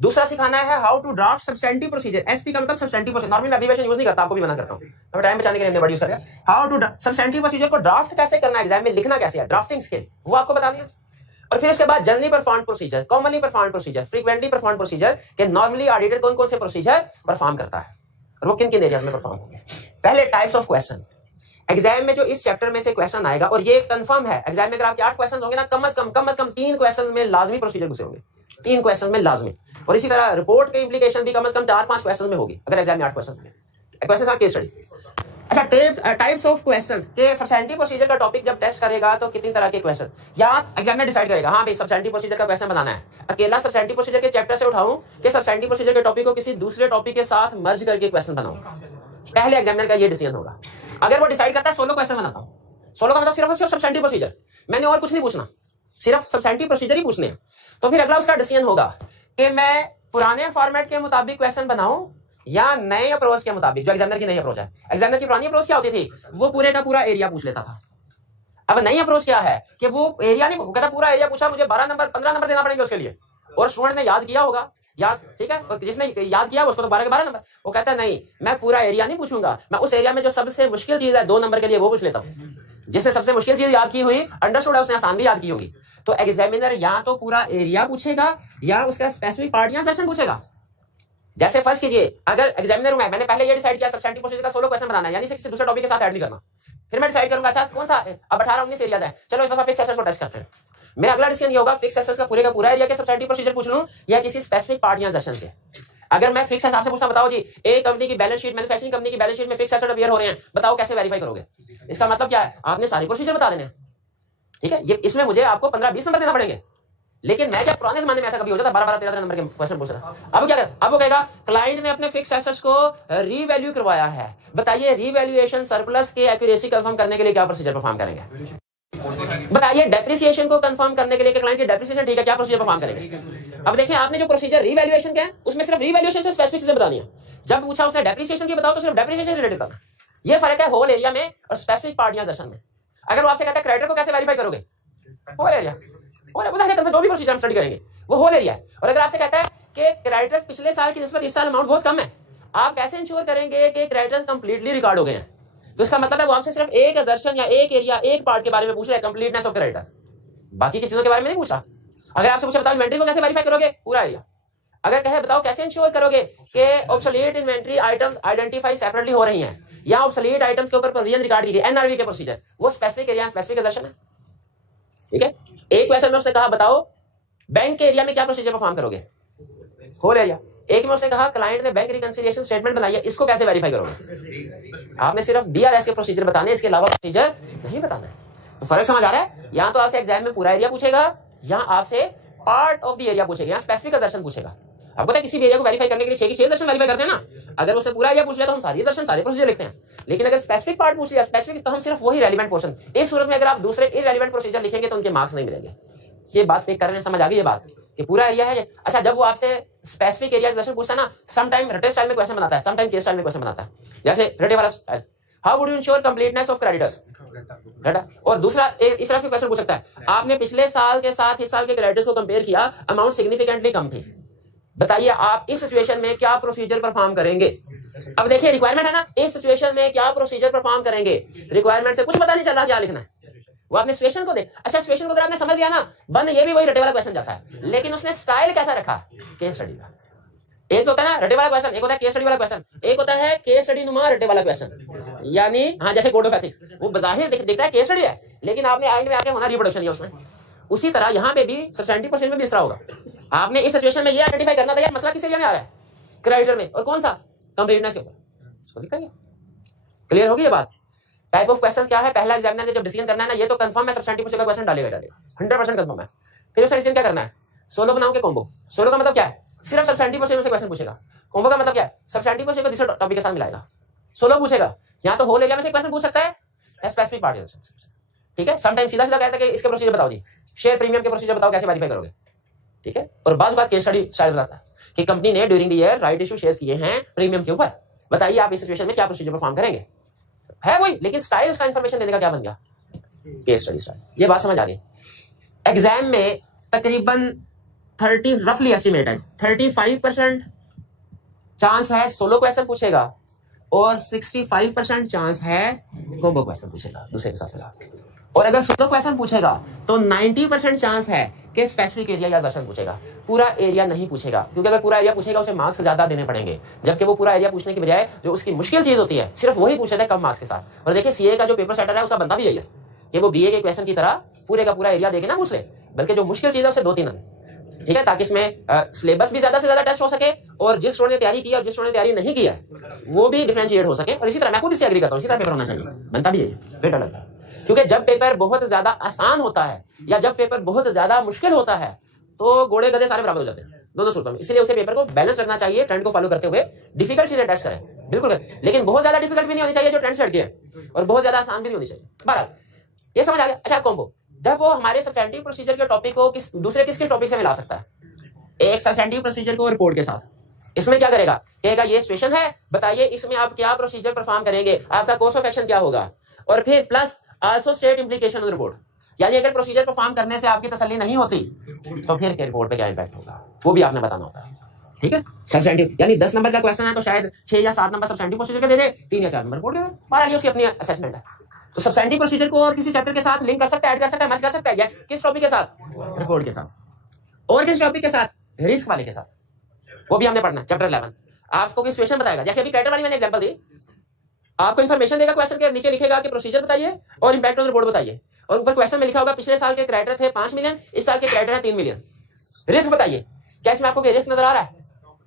दूसरा सिखाना है how to draft substantive procedure, SP का मतलब सब्सटेंटिव प्रोसीजर, नॉर्मली मैं एब्रिविएशन यूज नहीं करता, आपको भी मना करता हूं, मैं टाइम बचाने के लिए वर्ड यूज कर रहा हूं। हाउ टू सब्सटेंटिव प्रोसीजर को ड्राफ्ट कैसे करना है, एग्जाम में लिखना कैसे है, ड्राफ्टिंग स्किल वो आपको बता दिया। और फिर उसके बाद generally perform procedure, commonly perform procedure, frequently perform procedure, के नॉर्मली ऑडिटर कौन कौन से प्रोसीजर परफॉर्म करता है और वो किन किन एरियाज में परफॉर्म होंगे। पहले टाइप्स ऑफ क्वेश्चन, एग्जाम में जो इस चैप्टर में से क्वेश्चन आएगा, और ये कंफर्म है एग्जाम में अगर आपके 8 क्वेश्चन होंगे ना, कम से कम 3 क्वेश्चन में लाजमी प्रोसीजर घुसे होंगे, 3 क्वेश्चन में लाजमी। और इसी तरह रिपोर्ट के इंप्लीकेशन भी कम से कम 4-5 क्वेश्चन में होगी अगर एग्जाम में 8 क्वेश्चन आर केस स्टडी। अच्छा, टाइप्स ऑफ क्वेश्चंस के सब्सटेंटिव प्रोसीजर का टॉपिक जब टेस्ट करेगा तो कितनी तरह के क्वेश्चन, या एग्जामिनर डिसाइड करेगा, हाँ भाई सब्सटेंटिव प्रोसीजर का क्वेश्चन बनाना है, अकेला सब्सटेंटिव प्रोसीजर के चैप्टर से उठाऊं कि सब्सटेंटिव प्रोसीजर के टॉपिक को किसी दूसरे टॉपिक के साथ मर्ज करके क्वेश्चन बनाऊं, पहले एग्जामिनर का ये डिसीजन होगा। अगर वो डिसाइड करता है 16 क्वेश्चन बनाता हूं, 16 का मतलब सिर्फ सब्सटेंटिव प्रोसीजर, मैंने और कुछ नहीं पूछना, सिर्फ सब्सटेंटिव प्रोसीजर ही पूछने हैं, तो फिर अगला उसका डिसीजन होगा कि मैं पुराने फॉर्मेट के मुताबिक क्वेश्चन बनाऊं या नए अप्रोच के मुताबिक, जो एग्जामिनर की नई अप्रोच है। एग्जामिनर की पुरानी अप्रोच क्या होती थी, वो पूरे का पूरा एरिया पूछ लेता था। अब नई अप्रोच क्या है कि वो एरिया नहीं, वो कहता पूरा एरिया पूछा, मुझे 12 नंबर 15 नंबर देना पड़ेंगे उसके लिए, और स्टूडेंट ने याद किया होगा, याद ठीक है, जिसने याद किया उसको तो 12 के 12 नंबर। वो कहता है नहीं, मैं पूरा एरिया नहीं पूछूंगा, मैं उस एरिया में जो सबसे मुश्किल चीज है 2 नंबर के लिए वो पूछ लेता हूँ। जिसने सबसे मुश्किल चीज याद की हुई, अंडरस्टूड है, उसने आसान भी याद की होगी। तो एग्जामिनर या तो पूरा एरिया पूछेगा या उसका स्पेसिफिक पार्ट या सेशन पूछेगा। जैसे फर्स्ट कीजिए, अगर एग्जामिनर हूं मैंने पहले ये डिसाइड किया सब्सटेंटिव प्रोसीजर का 16 क्वेश्चन बनाना है, यानी से किसी दूसरे टॉपिक के साथ ऐड नहीं करना, फिर मैं डिसाइड करूंगा अच्छा कौन सा अब 18-19 एरियाज है, चलो इस दफा फिक्स एसेट्स को टेस्ट करते हैं। मेरा अगला डिसीजन ये होगा फिक्स एसेट्स का पूरा एरिया के सब्सिडी प्रोसीजर पूछ लूं या किसी स्पेसिफिक पार्ट या सेशन के। अगर मैं फिक्स एसेट आपसे पूछना, बताओ जी एक कंपनी की बैलेंस शीट, मैन्युफैक्चरिंग कंपनी की बैलेंस शीट में फिक्स एसेट अपीयर हो रहे हैं, बताओ कैसे वेरीफाई करोगे? इसका मतलब क्या है, आपने सारे प्रोसीजर बता देने हैं, ठीक है। ये इसमें मुझे आपको 15-20 नंबर देना पड़ेंगे, लेकिन मैं क्या पुराने जमाने में ऐसा कभी हो जाता 12-13 नंबर के क्वेश्चन पूछ रहा। अब क्या कर, अब वो कहेगा क्लाइंट ने अपने फिक्स एसेट्स को रीवैल्यू करवाया है, बताइए रीवैल्यूएशन सरप्लस के एक्यूरेसी कंफर्म करने के लिए क्या प्रोसीजर परफॉर्म करेंगे? बताइए डेप्रिसिएशन को कंफर्म करने के लिए क्लाइंट की डेप्रिसिएशन ठीक है, क्या प्रोसीजर परफॉर्म करेंगे? अब देखिए आपने जो प्रोसीजर रीवैल्यूएशन का है उसमें सिर्फ रीवैल्यूएशन से स्पेसिफिक चीजें बतानी है। जब पूछा उसने डेप्रिसिएशन की बताओ तो सिर्फ डेप्रिसिएशन से रिलेटेड करना। ये फर्क है होल एरिया में और स्पेसिफिक पार्टियां सेशन में। अगर वो आपसे कहता है क्रेडिटर को कैसे वेरीफाई करोगे, होल एरिया, जो भी प्रोसीजर हम स्टडी करेंगे वो होल एरिया है। और अगर आपसे कहता है कि क्रेडिटर्स पिछले साल की निस्बत इस साल अमाउंट बहुत कम है, आप कैसे इंश्योर करेंगे कि क्रेडिटर्स कंप्लीटली रिकॉर्ड हो गए हैं, तो इसका मतलब है वो आपसे सिर्फ एक असर्शन या एक एरिया एक पार्ट के बारे में पूछ रहा है, कंप्लीटनेस ऑफ क्रेडिटर्स, बाकी किसी चीजों के बारे में नहीं पूछा। अगर आपसे पूछा बताओ इन्वेंटरी को कैसे वेरीफाई करोगे, पूरा एरिया। अगर कहे बताओ कैसे इंश्योर करोगे कि obsolete inventory items identify separately हो रही हैं या ऑब्सोलीट आइटम्स के ऊपर प्रोविजन रिकॉर्ड की गई, एनआरवी के प्रोसीजर, वो स्पेसिफिक एरिया स्पेसिफिक असर्शन है, ठीक है। एक क्वेश्चन में उसने कहा बताओ बैंक के एरिया में क्या प्रोसीजर परफॉर्म करोगे, होल एरिया। एक में उसने कहा क्लाइंट ने बैंक रिकंसिलिएशन स्टेटमेंट बनाई है, इसको कैसे वेरीफाई करोगे? आपने सिर्फ डीआरएस के प्रोसीजर बताने, इसके अलावा प्रोसीजर नहीं बताना है। तो फर्क समझ आ रहा है? यहाँ तो आपसे एग्जाम में पूरा एरिया पूछेगा, यहाँ आपसे पार्ट ऑफ द एरिया पूछेगा, यहाँ स्पेसिफिक असर्शन पूछेगा। आपको पता है किसी भी एरिया को वेरीफाई करने के लिए 6 की 6 दर्शन वेरीफाई करते हैं ना। अगर उसने पूरा एरिया पूछ लिया तो हम सारी दर्शन सारे प्रोसीजर लिखते हैं, लेकिन अगर स्पेसिफिक पार्ट पूछ लिया स्पेसिफिक तो हम सिर्फ वही रेलिवेंट पोर्शन। इस सूरत में अगर आप दूसरे इररेलेवेंट प्रोसीजर लिखेंगे तो उनके मार्क्स नहीं मिलेंगे। ये बात पिक करने समझ आ गई ये बात कि पूरा एरिया है। अच्छा जब वो आपसे स्पेसिफिक एरिया क्वेश्चन पूछता है ना, सम टाइम रटे स्टाइल में क्वेश्चन बनाता है, सम टाइम केस स्टाइल में क्वेश्चन बनाता है। जैसे रटे वाला style, how would you ensure completeness of creditors, और दूसरा इस तरह से क्वेश्चन पूछ सकता है, आपने पिछले साल के साथ इस साल के क्रेडिटर्स को कंपेयर किया, अमाउंट सिग्निफिकेंटली कम थी, बताइए आप इस सिचुएशन में क्या प्रोसीजर परफॉर्म करेंगे। अब देखिए रिक्वायरमेंट है ना, इस सिचुएशन में क्या प्रोसीजर परफॉर्म करेंगे, रिक्वायरमेंट से कुछ पता नहीं चल रहा क्या लिखना है, वो आपने सिचुएशन को देख। अच्छा सिचुएशन को अगर आपने समझ लिया ना, बन ये भी वही रटे वाला क्वेश्चन जाता है, लेकिन उसने स्टाइल कैसा रखा, केस स्टडी का। एक होता है ना रटे वाला क्वेश्चन, एक होता है केस स्टडी वाला क्वेश्चन, एक होता है केस स्टडी नुमा रटे वाला क्वेश्चन, यानी हाँ जैसे कोड ऑफ एथिक्स, वो बाहिर दिखता है केस स्टडी है, लेकिन आपने एंड में आके होना रिप्रोडक्शन है उसमें। उसी तरह यहाँ पे भी सब्सटेंटिव क्वेश्चन में भी इस तरह होगा, आपने इस सिचुएशन में ये आइडेंटिफाई करना था यार मसला किस एरिया में आ रहा है, क्रेडिटर में, और कौन सा कंप्लीटनेस के ऊपर, उसको दिखाइए। क्लियर होगी ये बात? टाइप ऑफ क्वेश्चन क्या है, पहला एग्जामिनर ने जब डिसीजन करना है ना, ये तो कंफर्म है सब्सटेंटिव का क्वेश्चन डालेगा 100% कंफर्म है। फिर उसका डिसीजन क्या करना है, सोलो बनाओ के कॉम्बो। सोलो का मतलब क्या है, सिर्फ सब्सटेंटिव से क्वेश्चन पूछेगा। कॉम्बो का मतलब क्या है, सब्सटेंटिव को दूसरे टॉपिक के साथ मिलाएगा। सोलो पूछेगा, यहाँ तो होल एरिया में से क्वेश्चन पूछ सकता है स्पेसिफिक पार्ट, ठीक है। समटाइम सीधा सीधा कहता है कि इसके प्रोसीजर बताओ जी, शेयर प्रीमियम के प्रोसीजर बताओ कैसे वेरीफाई करोगे, ठीक है। और बात केस स्टडी शायद बताता है कि कंपनी ने during the year right issue shares किए हैं प्रीमियम के ऊपर, बताइए आप इस सिचुएशन में क्या प्रोसीजर परफॉर्म करेंगे, है वही, लेकिन स्टाइल उसका इंफॉर्मेशन देने का क्या बन गया, केस स्टडी स्टाइल। ये बात समझ आ गई? एग्जाम में तकरीबन 30 रफली एस्टिमेट है 35% चांस है सोलो क्वेश्चन पूछेगा और 65% चांस है कॉम्बो क्वेश्चन पूछेगा दूसरे के साथ मिला। और अगर सोलो क्वेश्चन पूछेगा तो 90% चांस है कि स्पेसिफिक एरिया या दर्शन पूछेगा, पूरा एरिया नहीं पूछेगा, क्योंकि अगर पूरा एरिया पूछेगा उसे मार्क्स ज्यादा देने पड़ेंगे, जबकि वो पूरा एरिया पूछने की बजाय जो उसकी मुश्किल चीज होती है सिर्फ वही पूछ लेते हैं कम मार्क्स के साथ। और देखिए सीए का जो पेपर सेटर है उसका बनता भी यही है कि वो बीए के क्वेश्चन की तरह पूरे का पूरा एरिया देके ना पूछ ले, बल्कि जो मुश्किल चीज है उसे 2-3 आने, ठीक है, ताकि इसमें सिलेबस भी ज्यादा से ज्यादा टेस्ट हो सके और जिस स्टूडेंट ने तैयारी की और जिस स्टूडेंट ने तैयारी नहीं किया वो भी डिफरेंशिएट हो सके। और इसी तरह मैं खुद इससे एग्री करता हूँ, इसी तरह पेपर होना चाहिए, बनता भी यही बेटर लगता है। क्योंकि जब पेपर बहुत ज्यादा आसान होता है या जब पेपर बहुत ज्यादा मुश्किल होता है तो घोड़े गधे सारे बराबर हो जाते हैं दोनों सूरतों में। इसलिए उसे पेपर को बैलेंस रखना चाहिए, ट्रेंड को फॉलो करते हुए डिफिकल्ट चीजें टेस्ट करें, बिल्कुल करें, लेकिन बहुत ज्यादा डिफिकल्ट भी नहीं होनी चाहिए जो ट्रेंड सेट है, और बहुत ज्यादा आसान भी नहीं होनी चाहिए। बहरहाल ये समझ आ गया। अच्छा कॉम्बो, जब वो हमारे सब्सटेंटिव प्रोसीजर के टॉपिक को दूसरे किसके टॉपिक से मिला सकता है, एक सब्सटेंटिव प्रोसीजर को रिपोर्ट के साथ। इसमें क्या करेगा, कहेगा ये सिचुएशन है, बताइए इसमें आप क्या प्रोसीजर परफॉर्म करेंगे, आपका कोर्स ऑफ एक्शन क्या होगा, और फिर plus also state implication of report. यानी अगर प्रोसीजर परफॉर्म करने से आपकी तसल्ली नहीं होती तो फिर के रिपोर्ट पे क्या इंपैक्ट होगा वो भी आपने बताना होता है, ठीक है। सब्सटेंटिव यानी 10 नंबर का क्वेश्चन है तो शायद 6 या 7 नंबर सब्सटेंटिव प्रोसीजर के दे दे, 3 या 4 नंबर रिपोर्ट के दे, बहरहाल उसकी अपनी असेसमेंट है। तो सब्सटेंटिव प्रोसीजर को और किसी चैप्टर के साथ लिंक कर सकता है, ऐड कर सकता है, मैच कर सकता है, यस, किस टॉपिक के साथ, रिपोर्ट के साथ। और किस टॉपिक के साथ, रिस्क वाले के साथ, वो भी हमने पढ़ना है चैप्टर 11। आपको कोई सिचुएशन बताएगा, जैसे अभी क्रेडिटर वाली मैंने एग्जांपल दी, आपको इन्फॉर्मेशन देगा क्वेश्चन के नीचे, लिखेगा कि प्रोसीजर बताइए और इंपैक्ट ऑन द रिपोर्ट बताइए, और ऊपर क्वेश्चन में लिखा होगा पिछले साल के क्रेडिटर थे 5 मिलियन, इस साल के क्रेडिटर है 3 मिलियन। रिस्क बताइए, क्या इसमें आपको रिस्क नजर आ रहा है?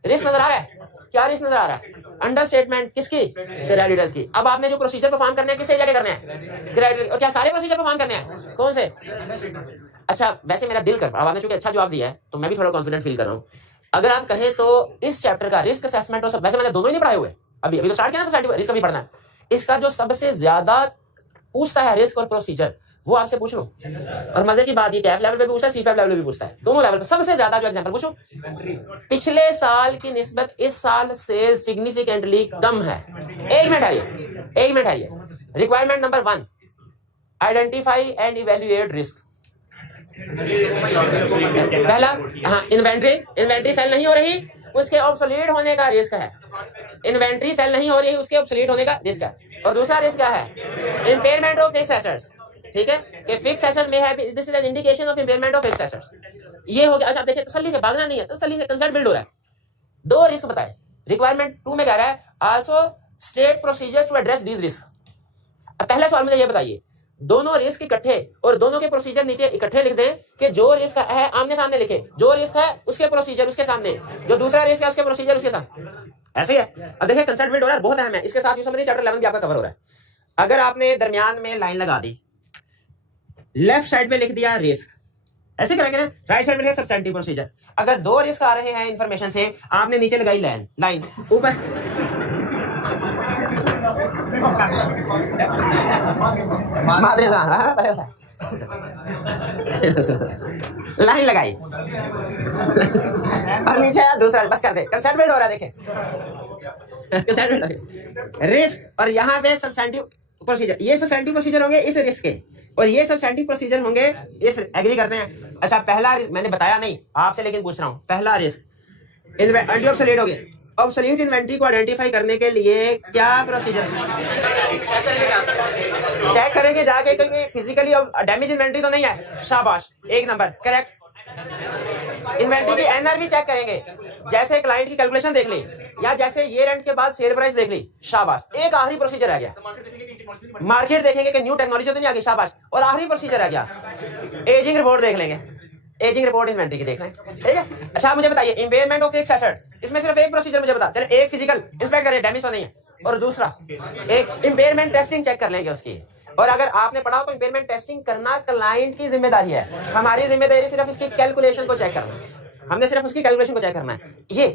रिस्क नजर आ रहा है? क्या रिस्क नजर आ रहा है? अंडर स्टेटमेंट किसकी? क्रेडिटर्स की। अब आपने जो प्रोसीजर परफॉर्म करने हैं किस एरिया के करने हैं? क्रेडिटर। और क्या सारे प्रोसीजर परफॉर्म करने हैं? कौन से? अच्छा, वैसे मेरा दिल कर रहा है, अब आपने चूंकि अच्छा जवाब दिया है तो मैं भी थोड़ा कॉन्फिडेंट फील कर रहा हूँ। अगर आप कहें तो इस चैप्टर का रिस्क असेसमेंट और सब, वैसे मैंने दोनों ही नहीं पढ़ाए हुए, अभी तो स्टार्ट किया ना, सब रिस्क भी पढ़ना है। इसका जो सबसे ज्यादा पूछता है रिस्क और प्रोसीजर, वो आपसे पूछ लो। और मजे की बात ये कैफ लेवल पे भी पूछता है, C5 लेवल पे भी पूछता है, दोनों लेवल पे सबसे ज्यादा जो एग्जांपल पूछो। पिछले साल की निस्बत इस साल सेल सिग्निफिकेंटली कम है। एक मिनट है ये requirement number 1, identify and evaluate risk. पहला, हाँ, इन्वेंट्री सेल नहीं हो रही, उसके ऑब्सोलीट होने का रिस्क है। इन्वेंट्री सेल नहीं हो रही, उसके ऑब्सोलीट होने का रिस्क है। और दूसरा रिस्क क्या है? Impairment of fixed assets. ठीक है, कि फिक्स्ड एसेट में है, this is an indication of impairment of fixed assets. ये हो गया। अच्छा, देखिए, तसल्ली से भागना नहीं है, तसल्ली से कंसेप्ट बिल्ड हो रहा है। 2 रिस्क बताए। रिक्वायरमेंट 2 में कह रहा है also state procedure to address these risk. अब पहला सवाल मुझे ये बताइए, दोनों रिस्क इकट्ठे और दोनों के प्रोसीजर नीचे इकट्ठे लिख दें कि जो रिस्क है आमने सामने लिखे, जो रिस्क है उसके प्रोसीजर उसके सामने, जो दूसरा रिस्क है उसके प्रोसीजर उसके सामने। ऐसे ही है। अब देखिए, कंसेप्ट बिल्ड हो रहा है, बहुत अहम है। इसके साथ यूं समझिए चैप्टर 11 भी आपका कवर हो रहा है। अगर आपने दरमियान में लाइन लगा दी, लेफ्ट साइड में लिख दिया रिस्क, ऐसे करेंगे ना, राइट साइड में लिखा सब्सटेंटिव प्रोसीजर। अगर 2 रिस्क आ रहे हैं इंफॉर्मेशन से, आपने नीचे लगाई लाइन ऊपर लाइन लगाई और नीचे आया दूसरा, बस कर दे, कंसेप्ट बिल्ड हो रहा है। देखें, रिस्क और यहाँ पे सब्सटेंटिव प्रोसीजर, ये सब्सटेंटिव प्रोसीजर होंगे इस रिस्क के, और ये सब्सटेंटिव प्रोसीजर होंगे इस। एग्री करते हैं? अच्छा, पहला मैंने बताया नहीं आपसे, लेकिन पूछ रहा हूँ। पहला रिस्क इन्वेंट्री ऑब्सोलीट हो गया। ऑब्सोलीट इन्वेंट्री को आइडेंटिफाई करने के लिए क्या प्रोसीजर? चेक करेंगे जाके, क्योंकि फिजिकली डैमेज इन्वेंट्री तो नहीं है। शाबाश, 1 नंबर करेक्ट। इन्वेंट्री की एनआर भी चेक करेंगे, जैसे क्लाइंट की कैलकुलेशन देख ली, या जैसे ये रेंट के बाद सेल प्राइस देख ली। शाबाश। एक आखिरी प्रोसीजर रह गया, मार्केट देखेंगे कि न्यू टेक्नोलॉजी तो नहीं आ गई। शाबाश। और आखिरी प्रोसीजर रह गया, एजिंग रिपोर्ट देख लेंगे। एजिंग रिपोर्ट इन्वेंट्री की देख लें, ठीक है। अच्छा, मुझे बताइए इम्पेयरमेंट ऑफ फिक्स्ड एसेट, इसमें सिर्फ एक प्रोसीजर मुझे बता। चले, एक फिजिकल इंस्पेक्ट करें, डैमेज तो नहीं है, और दूसरा एक इम्पेयरमेंट टेस्टिंग चेक कर लेंगे उसकी। और अगर आपने पढ़ा हो तो इम्पेयरमेंट टेस्टिंग करना क्लाइंट की जिम्मेदारी है, हमारी जिम्मेदारी सिर्फ इसकी कैलकुलेशन को चेक करना है। हमने सिर्फ उसकी कैलकुलेशन को चेक करना है। ये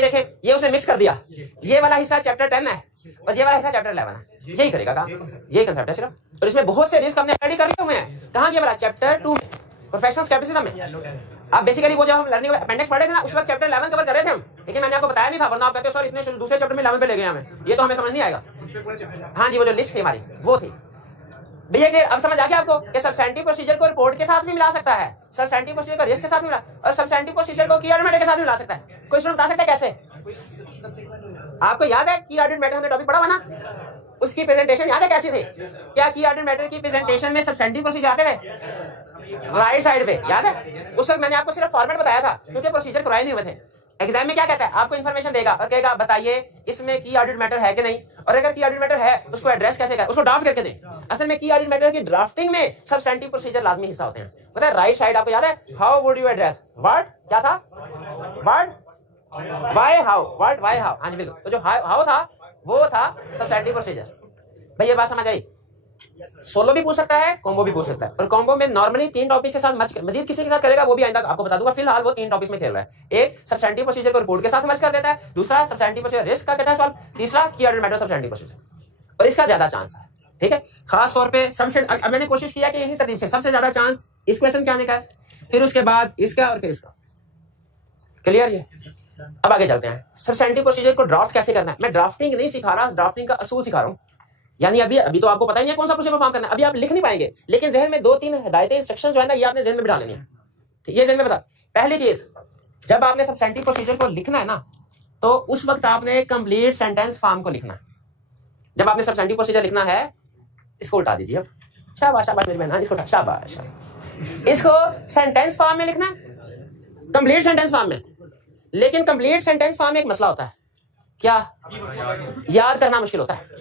देखें, ये उसने मिक्स कर दिया। ये वाला हिस्सा चैप्टर 10 है और ये वाला हिस्सा चैप्टर 11 है। यही करेगा काम, यही कंसेप्ट है सिर्फ। और इसमें बहुत से रिस्क हमने रेडी करे हुए हैं। कहाँ? ये वाला चैप्टर 2 में, प्रोफेशनल स्केप्टिसिज्म में। आप बेसिकली वो जब हम लर्निंग अपेंडिक्स पढ़े थे ना, उस वक्त चैप्टर 11 कवर कर रहे थे हम, लेकिन मैंने आपको बताया नहीं था, वरना आप कहते हो सर इतने दूसरे चैप्टर में 11 पे ले गए हमें, ये तो हमें समझ नहीं आएगा। हाँ जी, वो जो लिस्ट थी हमारी वो थी भैया। कि अब समझ आ गया आपको कि सब्सटेंटिव प्रोसीजर को रिपोर्ट के साथ भी मिला सकता है, सब्सटेंटिव प्रोसीजर को रिस्क के साथ मिला, और सब्सटेंटिव प्रोसीजर को की ऑडिट मैटर के साथ मिला सकता है। कोई स्टूडेंट बता सकता है कैसे? आपको याद है की ऑडिट मैटर हमने टॉपिक पढ़ा हुआ ना, उसकी प्रेजेंटेशन याद है कैसी थी? क्या की ऑडिट मैटर की प्रेजेंटेशन में सब्सटेंटिव प्रोसीजर आते थे राइट साइड पे, याद है? उस वक्त मैंने आपको सिर्फ फॉर्मेट बताया था, क्योंकि प्रोसीजर कराए नहीं हुए थे। एग्जाम में क्या कहता है? आपको इन्फॉर्मेशन देगा और कहेगा बताइए इसमें की ऑडिट मैटर है कि नहीं, और अगर की ऑडिट मैटर है उसको एड्रेस कैसे करें, उसको ड्राफ्ट करके दें। असल में की ऑडिट मैटर की ड्राफ्टिंग में सब्सटेंटिव प्रोसीजर लाजमी हिस्सा होते हैं। पता है राइट साइड आपको याद है? How would you address, what क्या था, what why how, what why how. हाँ जी बिल्कुल, तो जो हाउ था वो था सब्सटेंटिव प्रोसीजर। भाई ये बात समझ आई? सोलो भी पूछ सकता है, कॉम्बो भी पूछ सकता है, और कॉम्बो में नॉर्मली 3 टॉपिक के साथ मजीद किसी के साथ करेगा वो भी आइंदा आपको बता दूंगा। फिलहाल वो 3 टॉपिक्स में खेल रहा है। एक सब्सटेंटिव प्रोसीजर को रिपोर्ट के साथ मर्ज कर देता है, दूसरा सब्सटेंटिव प्रोसीजर रिस्क का कहता है सवाल, तीसरा की ऑडिट मैटर सब्सटेंटिव प्रोसीजर। और इसका ज्यादा चांस है, ठीक है, खास तौर पे सबसे। अब मैंने कोशिश किया कि इसी तरतीब से सबसे ज्यादा चांस इस क्वेश्चन के आने का है, फिर उसके बाद इसका और फिर इसका। क्लियर? ये अब आगे चलते हैं। सब्सटेंटिव प्रोसीजर को ड्राफ्ट कैसे करना है। मैं ड्राफ्टिंग नहीं सिखा रहा, ड्राफ्टिंग का असूल सिखा रहा हूँ। यानी अभी तो आपको पता ही नहीं है कौन सा प्रोसीजर परफॉर्म करना है, अभी आप लिख नहीं पाएंगे, लेकिन जहन में 2-3 हिदायतें इंस्ट्रक्शंस जो है ना, ये आपने जहन में बिठा लेनी है। ये जहन में बता, पहली चीज, जब आपने सब्सटेंटिव प्रोसीजर को लिखना है ना, तो उस वक्त आपने कंप्लीट सेंटेंस फॉर्म को लिखना है। जब आपने सब्सटेंटिव प्रोसीजर लिखना है, इसको उल्टा दीजिए अब, शाबाश शाबाश मेरी बहन, इसको शाबाश, इसको सेंटेंस फॉर्म में लिखना है, कंप्लीट सेंटेंस फॉर्म में। लेकिन कंप्लीट सेंटेंस फॉर्म में एक मसला होता है, क्या? याद करना मुश्किल होता है।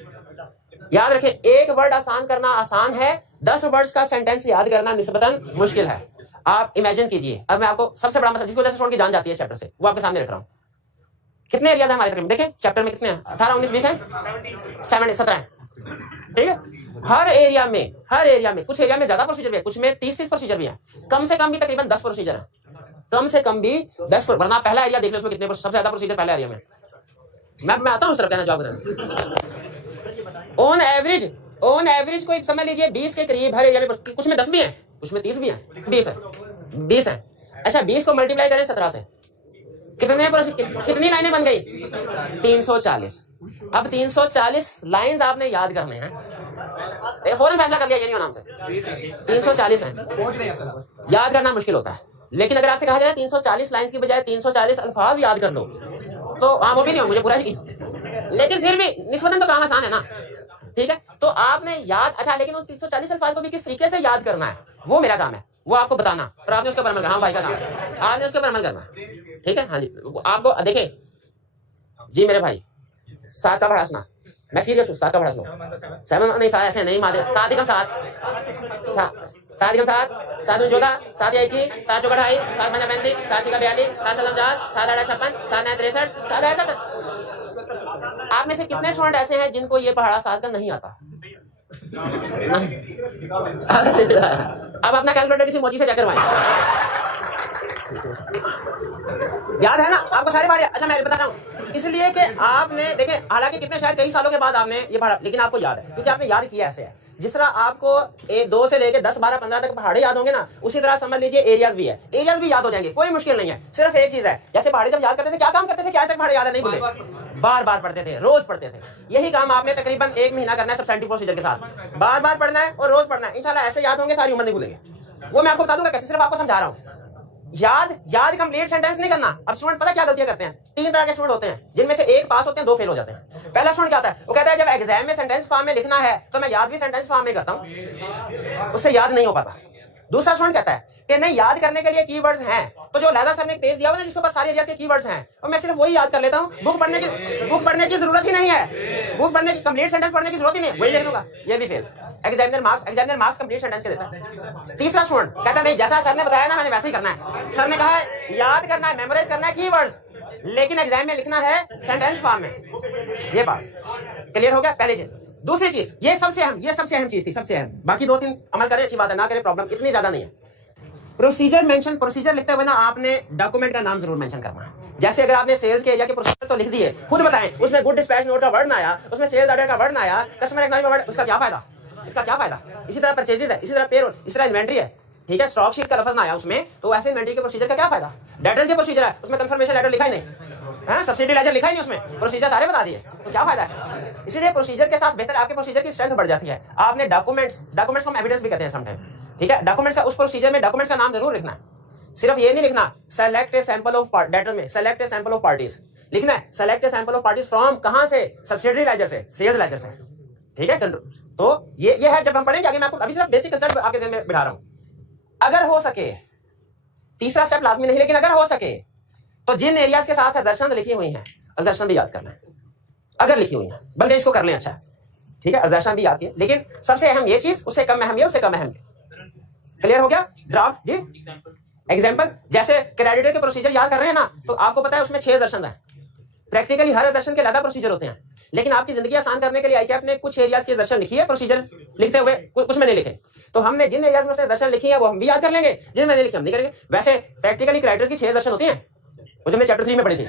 याद रखें, एक वर्ड आसान करना आसान है, 10 वर्ड्स का सेंटेंस याद करना निस्बतन मुश्किल है। आप इमेजिन कीजिए, अब मैं आपको सबसे बड़ा मसला जिसकी वजह से स्टूडेंट की जान जाती है चैप्टर से, वो आपके सामने रख रहा हूं। कितने एरियाज है हमारे तकरीबन? देखें चैप्टर में कितने हैं, 18 19 20 है, 17 है, ठीक है। हर एरिया में कुछ एरिया में ज्यादा प्रोसीजर भी है, कुछ में 30 प्रोसीजर भी है, कम से कम भी तकरीबन 10 प्रोसीजर है, कम से कम भी 10। वरना पहला एरिया देख लो, उसमें कितने सबसे ज्यादा प्रोसीजर पहला एरिया में। मैं आता हूँ सिर्फ कहना जवाब करना। ऑन एवरेज कोई समझ लीजिए 20 के करीब हर एरिया में, कुछ में 10 भी है, कुछ में 30 भी है, 20 है। अच्छा 20 को मल्टीप्लाई करें 17 से, कितनी लाइनें बन गई? 340। अब 340 लाइंस आपने याद करने हैं, फौरन फैसला कर लिया ये नहीं नाम से, 340 है, याद करना मुश्किल होता है। लेकिन अगर आपसे कहा जाए 340 लाइंस की बजाय 340 अल्फाज याद कर लो, तो हाँ वो भी नहीं हो, मुझे पूरा ही, लेकिन फिर भी निस्बतन तो काम आसान है ना, ठीक है। तो आपने याद, अच्छा लेकिन उन 340 अल्फाज को भी किस तरीके से याद करना है वो मेरा काम है, वो आपको बताना, और आपने उसके ऊपर अमल करना। हाँ भाई का काम है, आपने उसके ऊपर अमल करना, ठीक है। हाँ जी, आपको देखें जी मेरे भाई, 7 का पढ़ा सुना, मैं सीरियस हूँ, 7 का पढ़ा सुना, 7 नहीं, ऐसे नहीं मारे, 7 एकम 7, 7 एकम 7, 7 14, 7 या 21, 7 चौका 2.5, 7 5 35, 7 6 42, 7 7 4, 7 8 56, 7 9 63, 7 8 67। आप में से कितने स्टूडेंट ऐसे हैं जिनको ये पढ़ा 7 का नहीं आता? अब अपना कैलकुलेटर किसी मोची से चेक करवाएं। याद है ना आपको सारे बार? अच्छा मैं बता रहा हूँ, इसलिए कि आपने देखे, हालांकि कितने शायद कई सालों के बाद आपने ये पढ़ा, लेकिन आपको याद है क्योंकि आपने याद किया। ऐसे है जिस तरह आपको 2 से लेके 10 12 15 तक पहाड़े याद होंगे ना, उसी तरह समझ लीजिए एरियाज भी है, एरियाज भी याद हो जाएंगे, कोई मुश्किल नहीं है। सिर्फ एक चीज है, जैसे पहाड़े जब याद करते थे क्या काम करते थे, क्या पहाड़े याद है नहीं भूले, बार बार पढ़ते थे, रोज पढ़ते थे। यही काम आपने तकरीबन 1 महीना करना है सब्सटेंटिव प्रोसीजर के साथ, बार बार पढ़ना है और रोज पढ़ना है, इंशाल्लाह ऐसे याद होंगे, सारी उम्र नहीं भूलेंगे। वो मैं आपको बता दूंगा कैसे, सिर्फ आपको समझा रहा हूँ। याद कंप्लीट सेंटेंस नहीं करना। अब स्टूडेंट पता क्या गलतियां करते हैं? 3 तरह के स्टूडेंट होते हैं, जिनमें से एक पास होते हैं, 2 फेल हो जाते हैं। पहला स्टूडेंट क्या होता है, वो कहता है जब एग्जाम में सेंटेंस फॉर्म में लिखना है तो मैं याद भी सेंटेंस फॉर्म में करता हूं, उससे याद नहीं हो पाता। दूसरा स्टूडेंट कहता है कि नहीं, याद करने के लिए कीवर्ड्स हैं, तो जो लैला सर ने पेज दिया हुआ ना जिसके ऊपर सारे एरियाज के कीवर्ड्स हैं, और मैं सिर्फ वही याद कर लेता हूं, बुक पढ़ने की जरूरत ही नहीं है, बुक पढ़ने की कंप्लीट सेंटेंस पढ़ने की जरूरत ही नहीं, वही लिख दूंगा, ये भी fail. Examiner marks complete sentence के देता है। तीसरा स्टूडेंट कहता नहीं, जैसा सर ने बताया ना मैंने वैसे ही करना है, सर ने कहा है याद करना है, मेमोराइज करना है कीवर्ड्स, लेकिन एग्जाम में लिखना है सेंटेंस फॉर्म में, ये पास। क्लियर हो गया पहली चीज। दूसरी चीज, ये सबसे अहम चीज थी, सबसे अहम, बाकी 2-3 अमल करें अच्छी बात है, ना करें प्रॉब्लम इतनी ज्यादा नहीं है। प्रोसीजर लिखते हुए ना आपने डॉक्यूमेंट का नाम जरूर मेंशन करना है। जैसे अगर आपने सेल्स के एरिया के प्रोसीजर तो लिख दिए, खुद बताएं उसमें गुड डिस्पैच नोट का वर्ड ना आया, उसमें सेल्स ऑर्डर का वर्ड ना आया, कस्टमर एक्नॉलेजमेंट वर्ड, उसका क्या फायदा, इसका क्या फायदा। इसी तरह परचेजेस है, इसी तरह पेरोल, इस तरह इन्वेंट्री है, ठीक है, स्टॉक शीट का लफ्ज ना आया उसमें, तो ऐसे इन्वेंट्री के प्रोसीजर का क्या फायदा। डेटर्स के प्रोसीजर है, उसमें कंफर्मेशन लेटर लिखा ही नहीं, सब्सिडी लेजर लिखा ही नहीं, उसमें प्रोसीजर सारे बता दिए, तो क्या फायदा है। इसीलिए प्रोसीजर के साथ बेहतर आपके प्रोसीजर की स्ट्रेंथ बढ़ जाती है। आपने डॉक्यूमेंट्स को हम एविडेंस भी कहते हैं समटाइम, ठीक है, डॉक्यूमेंट्स का उस प्रोसीजर में डॉक्यूमेंट्स का नाम जरूर लिखना है। सिर्फ ये नहीं लिखना select a sample of debtors में select a sample of parties लिखना है, select a sample of parties from कहां से, सब्सिडी लेजर से, सेल्स लेजर से, ठीक है। तो ये है, जब हम पढ़ेंगे आगे मैं आपको अभी सिर्फ बेसिक कंसेप्ट आपके ज़हन में बिठा रहा हूं। अगर हो सके, तीसरा स्टेप लाजमी नहीं, लेकिन अगर हो सके तो जिन एरियाज के साथ अजर्शन लिखी हुई हैं, अजर्शन भी याद करना है, अगर लिखी हुई है, बल्कि इसको कर लें, अच्छा ठीक है, अजर्शन भी आती है, लेकिन सबसे अहम ये चीज, उससे कम अहम ये, उससे कम अहम। क्लियर हो गया। ड्राफ्ट जी, एग्जाम्पल जैसे क्रेडिटर के प्रोसीजर याद कर रहे हैं ना, तो आपको पता है उसमें 6 अजर्शन है। प्रैक्टिकली हर अजर्शन के अलग प्रोसीजर होते हैं, लेकिन आपकी जिंदगी आसान करने के लिए आईकैप ने कुछ एरियाज की अजर्शन लिखी है, प्रोसीजर लिखते हुए कुछ में नहीं लिखे, तो हमने जिन एरियाज में उसने अजर्शन लिखी है वो हम भी याद कर लेंगे, जिन में नहीं लिखी हम नहीं करेंगे। वैसे प्रैक्टिकली क्रेडिटर्स की 6 अजर्शन होती हैं, वो जो हमने चैप्टर 3 में पढ़ी थी,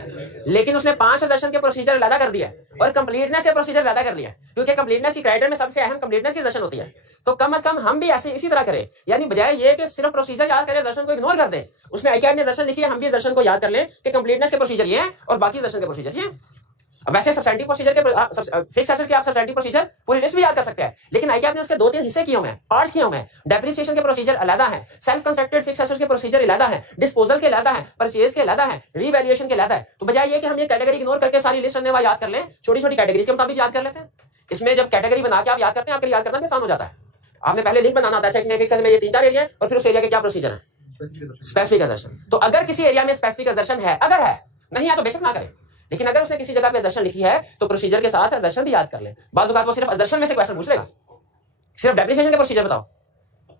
लेकिन उसने 5 अजर्शन के प्रोसीजर अलग कर दिया और कंप्लीटनेस के प्रोसीजर अलग कर लिया, क्योंकि कंप्लीटनेस की क्रेडिटर में सबसे अहम कंप्लीटनेस की अजर्शन होती है। तो कम से कम हम भी ऐसे इसी तरह करें, यानी बजाय ये कि सिर्फ प्रोसीजर याद करें, अजर्शन को इग्नोर कर दें। उसने आईकैप ने अजर्शन लिखी है, हम भी अजर्शन को याद कर लें कि कंप्लीटनेस के प्रोसीजर ये हैं और बाकी अजर्शन के प्रोसीजर ये हैं। वैसे सब्सटेंटिव प्रोसीजर के फिक्स एसेट के आप सब्सटेंटिव प्रोसीजर पूरी लिस्ट भी याद कर सकते हैं, लेकिन आईकैप ने उसके 2-3 हिस्से किए हुए हैं, पार्ट्स किए हुए हैं। डेप्रिसिएशन के प्रोसीजर अलग है, सेल्फ कंस्ट्रक्टेड फिक्स एसेट के प्रोसीजर अलग है, डिस्पोजल के अलग है, परचेज के अलग है, रीवैल्यूएशन के अलग है। तो बजाय ये कि हम ये कैटेगरी इग्नोर करके सारी लिस्ट अन्य याद कर लें, छोटी-छोटी कैटेगरीज के मुताबिक याद कर लेते हैं। इसमें जब कैटेगरी बना के आप याद करते हैं, आपके याद करना भी आसान हो जाता है। आपने पहले लिंक बनाना होता है, अच्छा इसमें फिक्स एसेट में ये 3-4 एरिया है और फिर उस एरिया के क्या प्रोसीजर है, स्पेसिफिक अजर्शन। तो अगर किसी एरिया में स्पेसिफिक अजर्शन है, अगर है, नहीं है तो बेशक ना करें, लेकिन अगर उसने किसी जगह पे assertion लिखी है तो प्रोसीजर के साथ assertion भी याद कर ले। बाज़ औक़ात वो सिर्फ assertion में से क्वेश्चन पूछ लेगा, सिर्फ डेप्रिसिएशन के प्रोसीजर बताओ,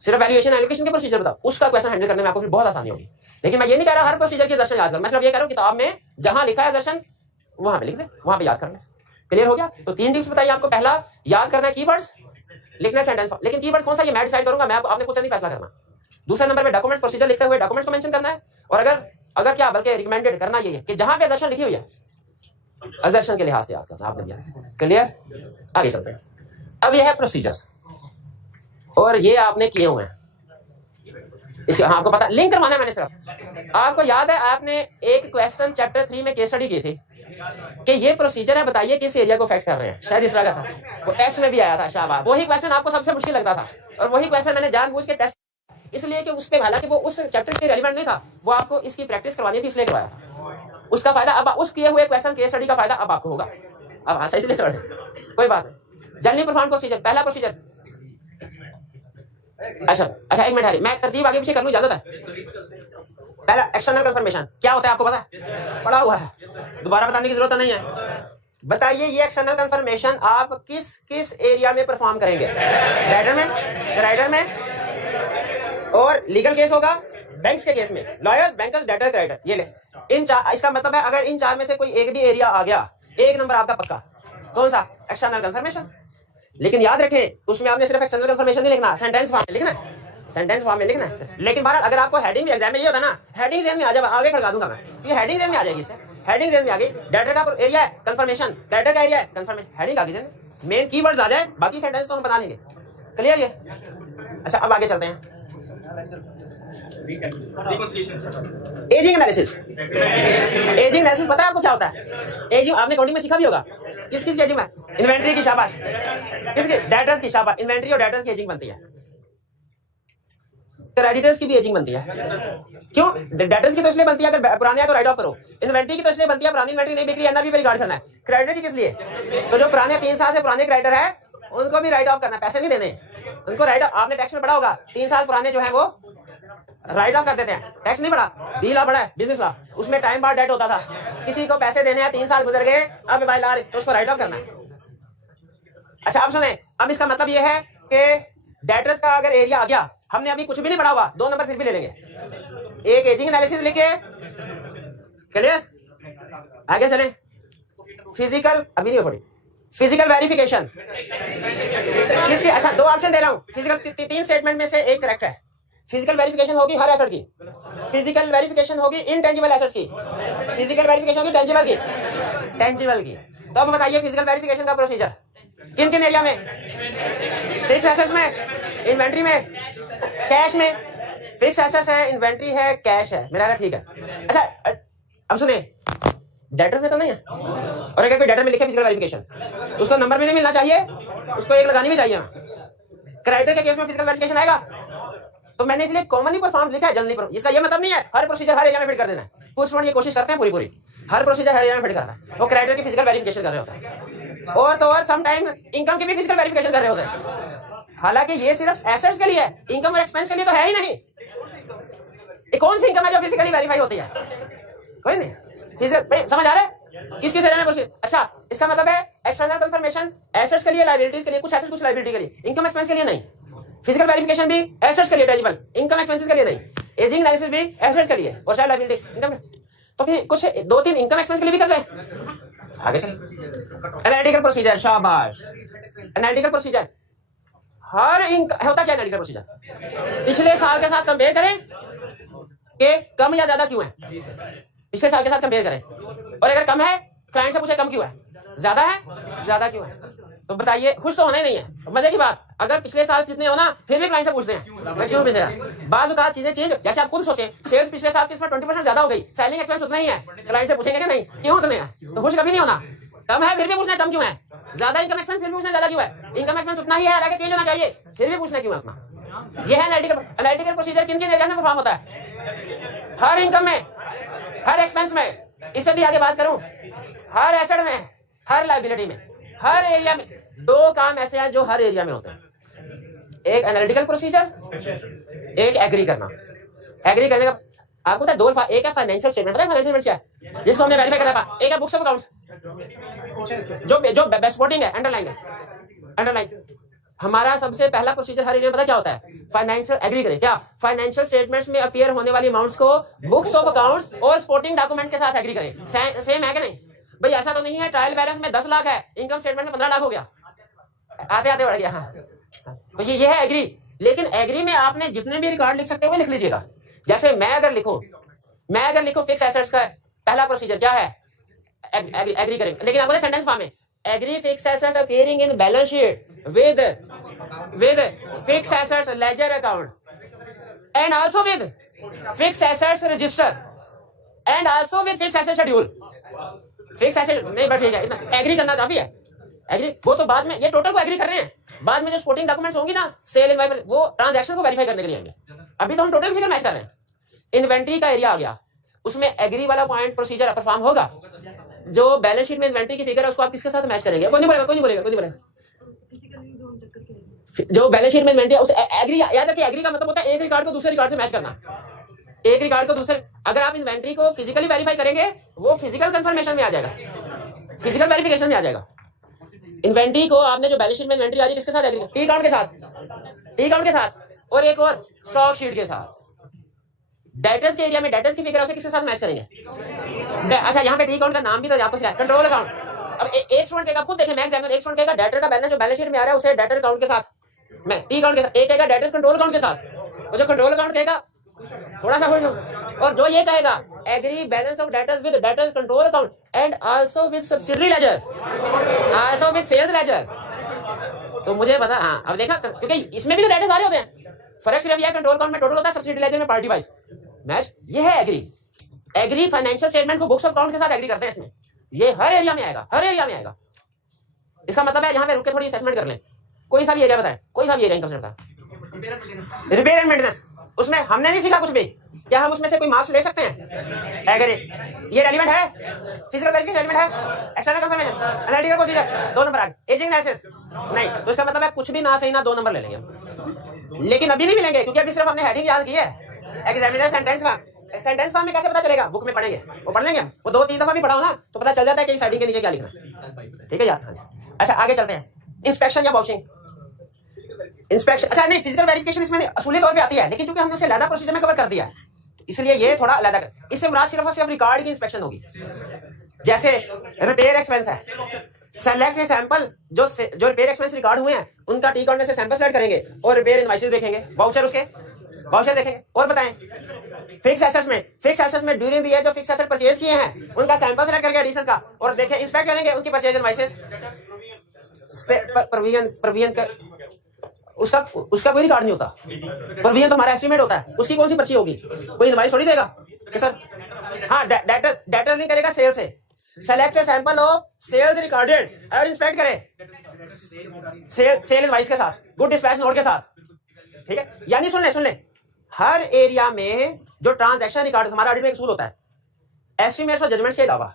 सिर्फ वैल्यूएशन एलोकेशन के प्रोसीजर बताओ, उसका क्वेश्चन हैंडल करने में आपको फिर बहुत आसानी होगी। लेकिन मैं ये नहीं कह रहा हर प्रोसीजर की assertion याद करो, मैं सिर्फ ये कह रहा हूँ किताब में जहां लिखा है assertion वहां पे लिख ले, वहां पे याद कर ले। क्लियर हो गया? तो 3 टिप्स बताइए आपको। पहला, याद करना है कीवर्ड्स, लिखना सेंटेंस, लेकिन कीवर्ड कौन सा ये मैं डिसाइड करूंगा, मैं आपने खुद से नहीं फैसला करना। दूसरे नंबर पे डॉक्यूमेंट प्रोसीजर लिखते हुए डॉक्यूमेंट्स को मेंशन करना है, और अगर क्या बल्कि रिकमेंडेड करना ये है कि जहां पे assertion लिखी हुई है assertion के लिहाज से याद करना आपने दिया। क्लियर? आगे चलते हैं। अब ये है प्रोसीजर्स और ये आपने किए हुए हैं, इसके आपको पता लिंक करवाना है मैंने सिर्फ। आपको याद है आपने एक क्वेश्चन चैप्टर 3 में केस स्टडी की थी कि ये प्रोसीजर है, बताइए किस एरिया को अफेक्ट कर रहे हैं, शायद इस तरह का था, वो टेस्ट में भी आया था। शाबाश, वही क्वेश्चन आपको सबसे मुश्किल लगता था और वही क्वेश्चन मैंने जानबूझ के टेस्ट, इसलिए कि उस पे हालांकि वो उस चैप्टर के रेलेवेंट नहीं था, वो आपको इसकी प्रैक्टिस करवानी थी इसलिए करवाया था। उसका फायदा अब उस किए हुए क्वेश्चन केस स्टडी का फायदा अब आपको होगा। अब हाँ सही, कोई बात नहीं। जनरली परफॉर्म प्रोसीजर, पहला प्रोसीजर। अच्छा, एक मिनट है, मैं तरतीब आगे पीछे कर लूं, इजाजत है? पहला एक्सटर्नल कंफर्मेशन क्या होता है आपको पता है? पढ़ा हुआ है, दोबारा बताने की जरूरत नहीं है। बताइए ये एक्सटर्नल कंफर्मेशन आप किस किस एरिया में परफॉर्म करेंगे? राइटर में, राइटर में, और लीगल केस होगा बैंक्स के केस में, लॉयर्स, बैंकर्स, डेटर्स, क्रेडिटर। ये ले इन चार, इसका मतलब है अगर इन चार में से कोई एक भी एरिया आ गया, एक नंबर आपका पक्का। कौन सा? External confirmation. लेकिन याद रखें उसमें आपने सिर्फ एक्सटर्नल कंफर्मेशन नहीं लिखना, सेंटेंस फॉर्म में लिखना है, सेंटेंस फॉर्म में लिखना है। लेकिन बहरहाल अगर आपको हेडिंग भी एग्जाम में ये होता ना, हेडिंग जेन में आ जाए, आगे खड़का दूंगा मैं, ये हेडिंग जेन में आ जाएगी, इससे हेडिंग जेन में आ गई। डेटर का एरिया है कंफर्मेशन, क्रेडिटर का एरिया है कंफर्मेशन, हेडिंग आ गई जेन में, मेन कीवर्ड्स आ जाए, बाकी सेंटेंस तो हम बना लेंगे। क्लियर ये? अच्छा अब आगे चलते हैं। Ageing analysis. एजिंग एनालिसिस पता है आपको क्या होता है? एजिंग आपने अकाउंटिंग में सीखा भी होगा। किस किस की एजिंग है? इन्वेंट्री की, शाबाश। किसकी? डेटर्स की, शाबाश। इन्वेंट्री और डेटर्स की एजिंग बनती है, क्रेडिटर्स की भी एजिंग बनती है। क्यों? डेटर्स की तो इसलिए बनती है अगर पुराने है तो राइट ऑफ करो, इन्वेंट्री की तो इसलिए बनती है पुरानी इन्वेंट्री नहीं बिक रही है ना भी रिकॉर्ड करना है, क्रेडिटर की किस लिए? तो जो पुराने 3 साल से पुराने क्रेडिटर है उनको भी राइट ऑफ करना है, पैसे नहीं देने उनको। राइट ऑफ आपने टैक्स में पढ़ा होगा, 3 साल पुराने जो है वो राइट ऑफ कर देते हैं। टैक्स नहीं पढ़ा, बी लॉ पढ़ा है, बिजनेस लॉ, उसमें टाइम बार डेट होता था, किसी को पैसे देने हैं 3 साल गुजर गए, अब भाई ला रहे तो उसको राइट ऑफ करना है। अच्छा अब सुने, अब इसका मतलब ये है कि डेटर्स का अगर एरिया आ गया, हमने अभी कुछ भी नहीं पढ़ा हुआ, 2 नंबर फिर भी ले लेंगे। एक एजिंग एनालिसिस लिखे, क्लियर? आगे चलें। फिजिकल, अभी नहीं थोड़ी फिजिकल वेरिफिकेशन किसकी? अच्छा 2 ऑप्शन दे रहा हूँ, फिजिकल 3 स्टेटमेंट में से एक करेक्ट है। फिजिकल वेरिफिकेशन होगी हर एसेट की, फिजिकल वेरिफिकेशन होगी इनटेंजिबल एसेट्स की, फिजिकल वेरिफिकेशन होगी टेंजिबल की, टेंजिबल की। तो अब बताइए फिजिकल वेरिफिकेशन का प्रोसीजर किन किन एरिया में? फिक्स एसेट्स में, इन्वेंट्री में, कैश में। फिक्स एसेट्स है, इन्वेंट्री है, कैश है, मेरा ठीक है। अच्छा अब सुने, डेटर में तो नहीं है, और अगर कोई डेटर में लिखे फिजिकल वेरिफिकेशन उसको नंबर भी नहीं मिलना चाहिए, उसको 1 लगानी भी चाहिए। क्रेडिटर के केस में फिजिकल वेरिफिकेशन आएगा, तो मैंने इसलिए कॉमनली परफॉर्म लिखा है जनरली पर। इसका ये मतलब नहीं है हर प्रोसीजर हर एरिया में फिट कर देना है, कुछ स्टूडेंट ये कोशिश करते हैं पूरी हर प्रोसीजर हर एरिया में फिट करना है, वो क्रेडिटर की फिजिकल वेरिफिकेशन कर रहे होते हैं, और तो और सम टाइम इनकम की भी फिजिकल वेरिफिकेशन कर रहे होते हैं। हालांकि ये सिर्फ एसेट्स के लिए है, इनकम और एक्सपेंस के लिए तो है ही नहीं। ये कौन सी इनकम है जो फिजिकली वेरीफाई होती है? कोई नहीं। फिजिकल समझ आ रहा है किस किस एरिया में प्रोसीजर? अच्छा इसका मतलब है एक्सटर्नल कंफर्मेशन एसेट्स के लिए, लायबिलिटीज के लिए, कुछ एसेट्स कुछ लायबिलिटी के लिए, इनकम एक्सपेंस के लिए नहीं। फिजिकल वेरिफिकेशन भी एसेट्स के लिए, टेंजिबल, इनकम एक्सपेंसेस के लिए नहीं। एजिंग एनालिसिस भी एसेट्स के लिए और शायद लायबिलिटी इनकम, तो फिर कुछ 2-3 इनकम एक्सपेंस के लिए भी कर रहे हैं। आगे चल, एनालिटिकल प्रोसीजर, शाबाश। एनालिटिकल प्रोसीजर हर होता क्या? एनालिटिकल प्रोसीजर पिछले साल के साथ कंपेयर करें कि कम या ज्यादा क्यों है, पिछले साल के साथ कंपेयर करें, और अगर कम है क्लाइंट से पूछे कम क्यों है, ज्यादा है ज्यादा क्यों है। तो बताइए, खुश तो होना ही नहीं है। मजे की बात, अगर पिछले साल जितने हो ना फिर भी क्लाइंट से पूछते हैं मैं क्यों पिछले। बाज़ औक़ात चीजें चेंज, जैसे आप खुद सोचे सेल्स पिछले साल की इसमें 20% ज्यादा हो गई, सेलिंग एक्सपेंस उतना ही है, क्लाइंट से पूछेंगे कि नहीं क्यों उतने हैं, तो खुश कभी नहीं होना। कम है फिर भी पूछना है कम क्यों है, ज्यादा इनकम एक्सपेंस फिर भी पूछना ज्यादा क्यों है, इनकम एक्सपेंस उतना ही है हालांकि चेंज होना चाहिए फिर भी पूछना क्यों है अपना। यह है एनालिटिकल। एनालिटिकल प्रोसीजर किन किन एरिया में परफॉर्म होता है? हर इनकम में, हर एक्सपेंस में, इससे भी आगे बात करूं हर एसेट में, हर लायबिलिटी में, हर एरिया में। 2 काम ऐसे हैं जो हर एरिया में होते हैं, एक एनालिटिकल प्रोसीजर, एक एग्री करना। एग्री करने का आपको पता है दो एक है फाइनेंशियल स्टेटमेंट, पता है फाइनेंशियल स्टेटमेंट क्या है जिसको हमने वेरीफाई करा था, एक है बुक्स ऑफ अकाउंट्स जो जो बेस्पोर्टिंग है, अंडरलाइन है, अंडरलाइन। हमारा सबसे पहला प्रोसीजर हर एरिया में पता क्या होता है, फाइनेंशियल एग्री करें, क्या फाइनेंशियल स्टेटमेंट्स में अपीयर होने वाली अमाउंट्स को बुक्स ऑफ अकाउंट्स और सपोर्टिंग डॉक्यूमेंट के साथ एग्री करें। सेम है कि नहीं भाई? ऐसा तो नहीं है ट्रायल बैलेंस में 10 लाख है, इनकम स्टेटमेंट में 15 लाख हो गया, आते आते बढ़ गया। हाँ, तो ये है एग्री। लेकिन एग्री में आपने जितने भी रिकॉर्ड लिख सकते हो लिख लीजिएगा। जैसे मैं अगर लिखूं फिक्स एसेट्स का पहला प्रोसीजर क्या है, एग्री करेंगे। लेकिन आपको सेंटेंस फॉर्म में agree fix assets appearing in balance sheet with fixed assets ledger account and also with fixed assets register and also with fixed assets schedule। fixed asset नहीं but ठीक है, इतना एग्री करना काफी है। एग्री वो तो बाद में, ये टोटल को एग्री कर रहे हैं, बाद में जो सपोर्टिंग डॉक्यूमेंट्स होंगी ना सेल इनवाइस वो ट्रांजैक्शन को वेरीफाई करने के लिए आएंगे। अभी तो हम टोटल फिगर मैच कर रहे हैं। इन्वेंट्री का एरिया आ गया, उसमें एग्री वाला पॉइंट प्रोसीजर परफॉर्म होगा। जो बैलेंस शीट में इन्वेंट्री की फिगर है उसको आप किसके साथ मैच करेंगे? कोई नहीं बोलेगा। जो बैलेंस शीट में इन्वेंट्री है उसे एग्री, याद रखिए एग्री का मतलब होता है एक रिकॉर्ड को दूसरे रिकॉर्ड से मैच करना। एक रिकॉर्ड को दूसरे, अगर आप इन्वेंट्री को फिजिकली वेरीफाई करेंगे वो फिजिकल कंफर्मेशन में आ जाएगा, फिजिकल वेरिफिकेशन में आ जाएगा। इन्वेंट्री को आपने जो बैलेंस शीट में इन्वेंट्री आ रही है किसके साथ एग्री? टी अकाउंट के साथ और एक और स्टॉक शीट के साथ। डेटर्स के एरिया में डेटर्स की फिगर उसे किसके साथ मैच करेंगे? अच्छा, यहाँ पे टी अकाउंट का नाम भी तो आपको सिखाया, कंट्रोल अकाउंट। अब एक स्टूडेंट कहेगा, खुद देखें, मैं एग्जामिनर, एक स्टूडेंट कहेगा डेटर का बैलेंस जो बैलेंस शीट में आ रहा है उसे डेटर अकाउंट के साथ, मैं टी अकाउंट के साथ, एक कहेगा डेटर्स कंट्रोल अकाउंट के साथ। तो जो कंट्रोल अकाउंट कहेगा थोड़ा सा हो, और जो ये कहेगा agree balance of debtors with debtors control account and also with subsidiary ledger, also with sales ledger. तो मुझे पता, हाँ अब देखा, क्योंकि इसमें भी तो डेटर्स आ रहे होते हैं। फर्क सिर्फ यह कंट्रोल अकाउंट में टोटल होता है, सब्सिडियरी लेजर में पार्टी वाइज मैच। ये है एग्री फाइनेंशियल स्टेटमेंट को बुक्स ऑफ अकाउंट के साथ एग्री करते हैं इसमें। ये हर एरिया में आएगा, इसका मतलब है यहाँ पे रुक के थोड़ी असेसमेंट कर लें। कोई सा भी एरिया बताएं, कोई सा भी एरिया इनकम का रिपेयर एंड मेंटेनेंस, उसमें हमने नहीं सीखा कुछ भी, क्या हम उसमें से कोई मार्क्स ले सकते हैं? एग्री ये रेलेवेंट है, फिजिकल वेरिफिकेशन रेलेवेंट है, external confirmation, analytical procedure 2 number आ गए, एजिंग एनालिसिस नहीं, तो इसका मतलब है कुछ भी ना सही ना 2 नंबर ले लेंगे हम। लेकिन अभी नहीं मिलेंगे क्योंकि अभी सिर्फ हमने हेडिंग याद की है। एग्जामिनर सेंटेंस फॉर्म में कैसे पता चलेगा? बुक में पढ़ेंगे, वो पढ़ लेंगे हम, वो 2-3 दफा भी पढ़ाओ ना तो पता चल जाता है कि इस हेडिंग के नीचे क्या लिखना है। ठीक है यार, अच्छा आगे चलते हैं। इंस्पेक्शन या वाउचिंग, इंस्पेक्शन, अच्छा नहीं, फिजिकल वेरिफिकेशन इसमें असूली तौर पे आती है, लेकिन चूंकि हमने उसे अलग प्रोसीजर में कवर कर दिया है इसलिए ये थोड़ा अलग, इससे मुराद सिर्फ और सिर्फ रिकॉर्ड की इंस्पेक्शन होगी। जैसे रिपेयर एक्सपेंस है, सेलेक्ट ए सैंपल, जो रिपेयर एक्सपेंस रिकॉर्ड हुए हैं उनका टी अकाउंट में से सैंपल सेलेक्ट करेंगे और रिपेयर इनवॉइसेस देखेंगे, वाउचर देखेंगे। और बताएं फिक्स एसेट्स में ड्यूरिंग द ईयर जो फिक्स एसेट परचेज किए हैं उनका सैंपल सेलेक्ट करके एडिशन का और देखें, इंस्पेक्ट करेंगे उनकी परचेज इनवॉइसेस से प्रोविजन का, उसका कोई रिकॉर्ड नहीं होता। प्रोविजन तो हमारा एस्टीमेट होता है, उसकी कौन सी पर्ची होगी? कोई इनवॉइस थोड़ी देगा कि सर, हाँ डेटर नहीं करेगा सेल से। Select a sample of sales recorded और इंस्पेक्ट करें सेल इनवॉइस के साथ, गुड डिस्पैच नोट के साथ। ठीक है, यानी सुन ले हर एरिया में जो ट्रांजैक्शन रिकॉर्ड, हमारा ऑडिट में एक असूल होता है एस्टीमेट्स और जजमेंट्स के अलावा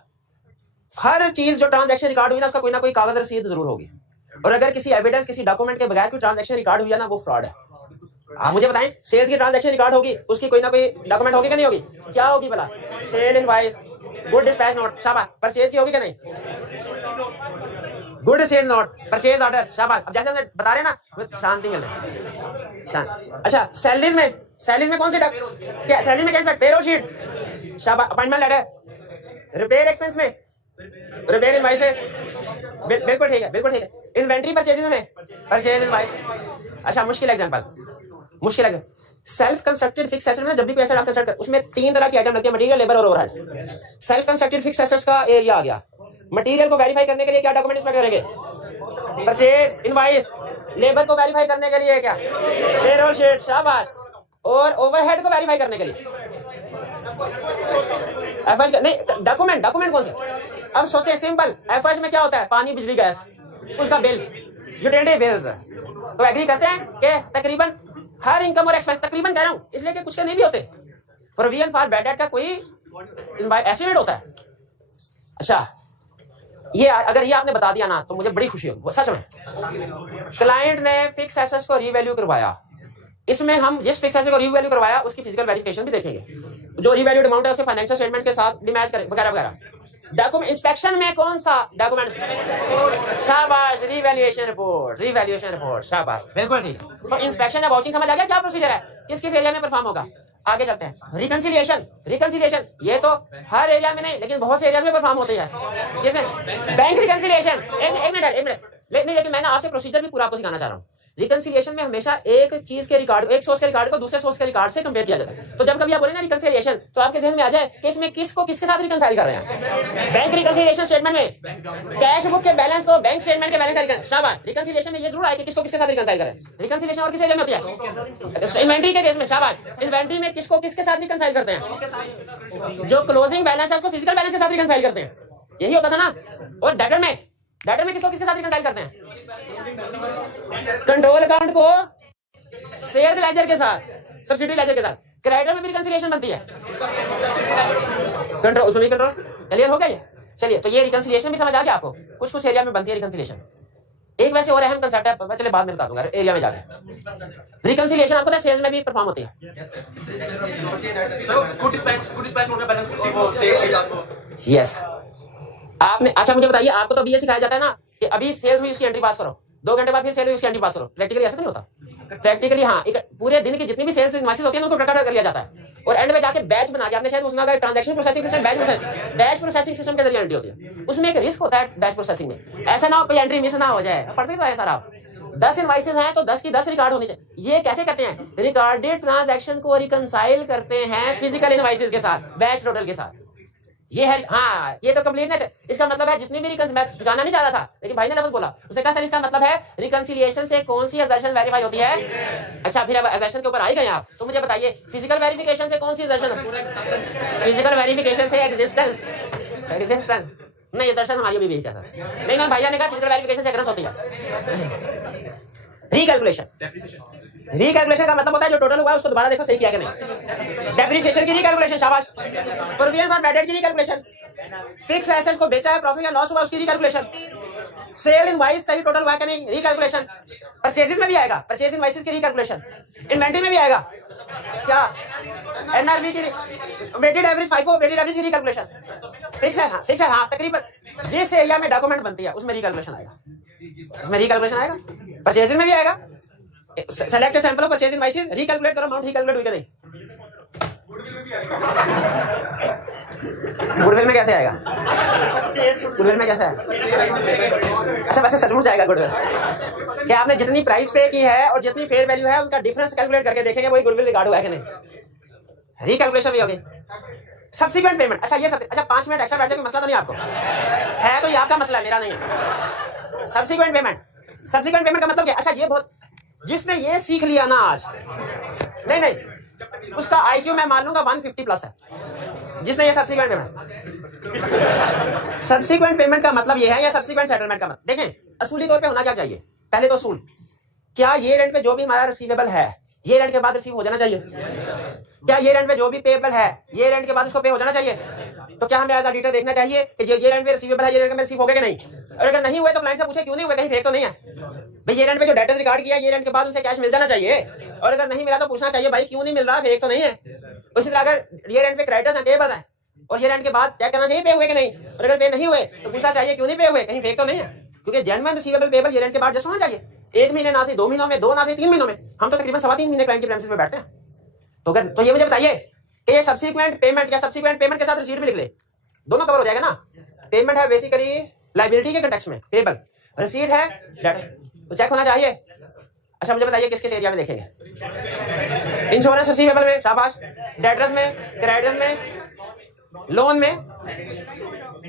हर चीज जो ट्रांजैक्शन रिकॉर्ड हुई ना उसका कोई ना कोई कागज रसीद जरूर होगी। और अगर किसी एविडेंस, किसी डॉक्यूमेंट के बगैर कोई ट्रांजैक्शन रिकॉर्ड हुई है ना वो फ्रॉड है। आप मुझे बताएं, सेल्स की ट्रांजैक्शन रिकॉर्ड होगी, उसकी कोई ना कोई डॉक्यूमेंट होगी कि नहीं होगी? क्या होगी भला? Sale invoice, good dispatch note, शाबाश। परचेज की होगी कि नहीं? Good sale note, purchase order, शाबाश। अब जैसे हम बता रहे हैं ना, शांति मिल रही है। अच्छा, सैलरीज में कौन सी क्या सैलरी में क्या? पेरोल शीट, शाबाश। अपॉइंटमेंट लेटर, रिपेयर एक्सपेंस में रिपेयर इनवॉइसेस, बिल्कुल ठीक है। इन्वेंट्री परचेजेस में परचेज इनवॉइस। अच्छा, मुश्किल example, self constructed fix asset में जब भी कोई एसेट आप कंस्ट्रक्ट कर उसमें 3 तरह की आइटम लगती है, मटेरियल, लेबर और overhead. Self constructed fix assets का एरिया आ गया। मटेरियल को वेरीफाई करने के लिए क्या डॉक्यूमेंट इंस्पेक्ट करेंगे? Purchase invoice. लेबर को वेरीफाई करने के लिए क्या? पेरोल शीट, शाबाश। और ओवरहेड को वेरीफाई करने के लिए एफएच नहीं, डॉक्यूमेंट कौन से? अब सोचे सिंपल, एफएच में क्या होता है? पानी, बिजली, गैस, उसका बिल, यूटिलिटी बिल्स। तो एग्री करते हैं कि तकरीबन हर इनकम और एक्सपेंस, तकरीबन कह रहा हूं इसलिए कि कुछ के नहीं भी होते, प्रोविजन फॉर बैड डेट का कोई एस्टीमेट होता है। अच्छा, ये अगर ये आपने बता दिया ना तो मुझे बड़ी खुशी होगी सच में। क्लाइंट ने फिक्स एसेट्स को रीवैल्यू करवाया, इसमें हम जिस फिक्स एसेट को रीवैल्यू करवाया उसकी फिजिकल वेरिफिकेशन भी देखेंगे। जो रिवैल्यूड अमाउंट है उसके फाइनेंशियल स्टेटमेंट के साथ भी मैच करें वगैरह वगैरह। डॉक्यूमेंट इंस्पेक्शन में कौन सा डॉक्यूमेंट? शाबाश, रिवैल्यूएशन रिपोर्ट, रिवैल्यूएशन रिपोर्ट, शाबाश, बिल्कुल ठीक। तो इंस्पेक्शन या वाउचिंग समझ आ गया क्या प्रोसीजर है, किस किस एरिया में परफॉर्म होगा। आगे चलते हैं। रिकंसिलिएशन, रिकंसिलिएशन ये तो हर एरिया में नहीं लेकिन बहुत से एरिया में परफॉर्म होती है। जैसे बैंक रिकंसिलिएशन, एक मिनट लेकिन मैं ना आपसे प्रोसीजर भी पूरा आपको सिखाना चाह रहा हूँ। रिकंसिलिएशन में हमेशा एक चीज के रिकॉर्ड, एक सोर्स के रिकॉर्ड को दूसरे सोर्स के रिकॉर्ड से कंपेयर किया जाता है। तो जब कभी आप बोले ना रिकंसिलिएशन तो आपके जहन में आ जाए कि इसमें किसको किसके साथ रिकंसाइल कर रहे हैं। बैंक रिकंसिलिएशन स्टेटमेंट में कैश बुक के बैलेंस को बैंक स्टेटमेंट के बैलेंस का शाबाश। रिकंसिलिएशन में ये जरूर आए कि किसको किसके साथ रिकंसाइल करें। रिकंसिलिएशन और किस एरिया में होती है? इन्वेंटरी के केस में, शाबाश। इन्वेंटरी में किसको किसके साथ रिकंसाइल करते हैं? जो क्लोजिंग बैलेंस है उसको फिजिकल बैलेंस के साथ रिकंसाइल करते हैं, यही होता था ना। और डेटर में किसको किसके साथ रिकंसाइल करते हैं? कंट्रोल अकाउंट को सेल्स लेजर के साथ, सब्सिडी लेजर के साथ। क्रेडिटर में भी रिकंसिलिएशन बनती है, कंट्रोल, उसमें भी कंट्रोल। क्लियर हो गया ये? चलिए, तो ये रिकंसिलिएशन भी समझ आ गया आपको। कुछ कुछ एरिया में बनती है रिकंसिलिएशन। एक वैसे और अहम कंसेप्ट है, मैं चलिए बाद में बता दूंगा एरिया में जाके। रिकंसिलिएशन आपको पता है सेल्स में भी परफॉर्म होती है। यस, आपने, अच्छा मुझे बताइए, आपको तो अभी ये सिखाया जाता है ना कि अभी सेल्स हुई उसकी एंट्री पास करो, 2 घंटे बाद फिर सेल हुई उसकी एंट्री पास करो। प्रैक्टिकली ऐसा नहीं होता। प्रैक्टिकली हाँ, एक पूरे दिन की जितनी भी सेल्स इनवॉइसेस होती है ना उनको इकट्ठा कर लिया जाता है और एंड में जाके बैच बना के, आपने शायद उसमें अगर transaction processing system, batch processing system के जरिए एंट्री होती है। उसमें एक रिस्क होता है बैच प्रोसेसिंग में, ऐसा ना हो कोई एंट्री मिस ना हो जाए। पढ़ते तो है सारा, 10 इनवॉइसेस हैं तो 10 की 10 रिकॉर्ड होनी चाहिए। ये कैसे करते हैं? रिकॉर्डेड ट्रांजैक्शन को रिकंसाइल करते हैं फिजिकल इनवॉइसेस के साथ, बैच टोटल के साथ। ये है, हाँ, ये तो कंप्लीटनेस है। इसका मतलब है जितनी भी मैं दिखाना नहीं चाह रहा था लेकिन भाई ने लफ्ज बोला, उसने कहा सर इसका मतलब है रिकंसिलिएशन से कौन सी असर्शन वेरीफाई होती है। अच्छा, फिर अब असर्शन के ऊपर आ ही गए आप, तो मुझे बताइए फिजिकल वेरिफिकेशन से कौन सी असर्शन? फिजिकल वेरिफिकेशन से एग्जिस्टेंस नहीं, असर्शन हमारी भी कहता है। नहीं, भैया ने कहा फिजिकल वेरिफिकेशन से एग्रेस होती है। रिकैलकुलेशन का मतलब होता है जो टोटल हुआ है उसको दोबारा देखो सही किया कि नहीं। डेप्रिसिएशन की रिकैलकुलेशन, शाबाश। प्रोविजन और बैड डेट की रिकैलकुलेशन। फिक्स एसेट्स को बेचा है, प्रॉफिट या लॉस हुआ उसकी रिकैलकुलेशन। सेल इनवॉइस सही टोटल हुआ कि नहीं, रिकैलकुलेशन। परचेजेस में भी आएगा, परचेज इनवॉइसेस की रिकैलकुलेशन। इन्वेंटरी में भी आएगा क्या? एनआरबी की weighted average, FIFO weighted average की रिकैलकुलेशन। फिक्स है, हाँ, फिक्स है, हाँ। तकरीबन जिस एरिया में डॉक्यूमेंट बनती है उसमें रिकैलकुलेशन आएगा, उसमें रिकैलकुलेशन आएगा। परचेजिंग में भी आएगा, select sample of purchase invoices, recalculate करो अमाउंट, रिकैलकुलेट हुई कि नहीं। गुडविल में कैसे आएगा? गुडविल में कैसे आएगा? अच्छा, वैसे सचमुच आएगा गुडविल। क्या आपने जितनी प्राइस पे की है और जितनी फेयर वैल्यू है उनका डिफरेंस कैलकुलेट करके देखेंगे वही गुडविल रिकॉर्ड हुआ है कि नहीं। रिकैलकुलेशन भी होगी। सब्सिक्वेंट पेमेंट, अच्छा ये सब, अच्छा 5 मिनट एक्स्ट्रा बैठ जाए, मसला तो नहीं आपको है, तो ये आपका मसला है, मेरा नहीं है। सब्सिक्वेंट पेमेंट, सब्सिक्वेंट पेमेंट का मतलब क्या? अच्छा, ये बहुत, जिसने ये सीख लिया ना आज, नहीं, उसका IQ मैं मान लूंगा 150 प्लस है, जिसने ये सब्सिक्वेंट पेमेंट। सब्सिक्वेंट पेमेंट का मतलब ये है, या सब्सिक्वेंट सेटलमेंट का मतलब, देखें असूली तौर पे होना क्या चाहिए। पहले तो असूल, क्या ये रेंट पे जो भी हमारा रिसीवेबल है ये रेंट के बाद रिसीव हो जाना चाहिए? क्या ये रेंट पे जो भी पेएबल है ये रेंट के बाद उसको पे हो जाना चाहिए? तो क्या हमें एज ऑडिटर देखना चाहिए कि ये रेंट पे रिसीवेबल है, ये रेंट में रिसीव हो गए कि नहीं? और अगर नहीं हुए तो क्लाइंट से पूछे क्यों नहीं हुए, कहीं फेक तो नहीं है भाई। ये रेंट पे जो डेटर्स रिकॉर्ड किया ये रेंट के बाद उनसे कैश मिल जाना चाहिए, और अगर नहीं मिला तो पूछना चाहिए भाई क्यों नहीं मिल रहा, फेक तो नहीं है। उसी तरह अगर ये रेंट पे क्रेडिटर्स हैं, पेएबल हैं, और ये रेंट के बाद चेक करना चाहिए पे हुए कि नहीं, और अगर पे नहीं हुए तो पूछना चाहिए क्यों नहीं पे हुए, कहीं फेक तो नहीं है। क्योंकि जेन्युइन रिसीवेबल पेएबल ये रेंट के बाद जस्ट होना चाहिए। 1 महीने ना से 2 महीनों में, 2 ना से 3 महीनों में, हम तो तकरीबन 3.25 महीने क्लाइंट के प्रेमिसेस पे बैठते हैं। तो अगर, तो ये मुझे बताइए कि ये सब्सिक्वेंट पेमेंट या सब्सिक्वेंट पेमेंट के साथ रिसीट भी लिख ले, दोनों कवर हो जाएगा ना। पेमेंट है बेसिकली लायबिलिटी के कंटेक्स्ट में पेबल, रिसीट है डेट, तो चेक होना चाहिए। अच्छा मुझे बताइए किस किस एरिया में देखेंगे? इंश्योरेंस रिसीवेबल में, शाबाश। डेटर्स में, क्रेडिटर्स में, लोन में,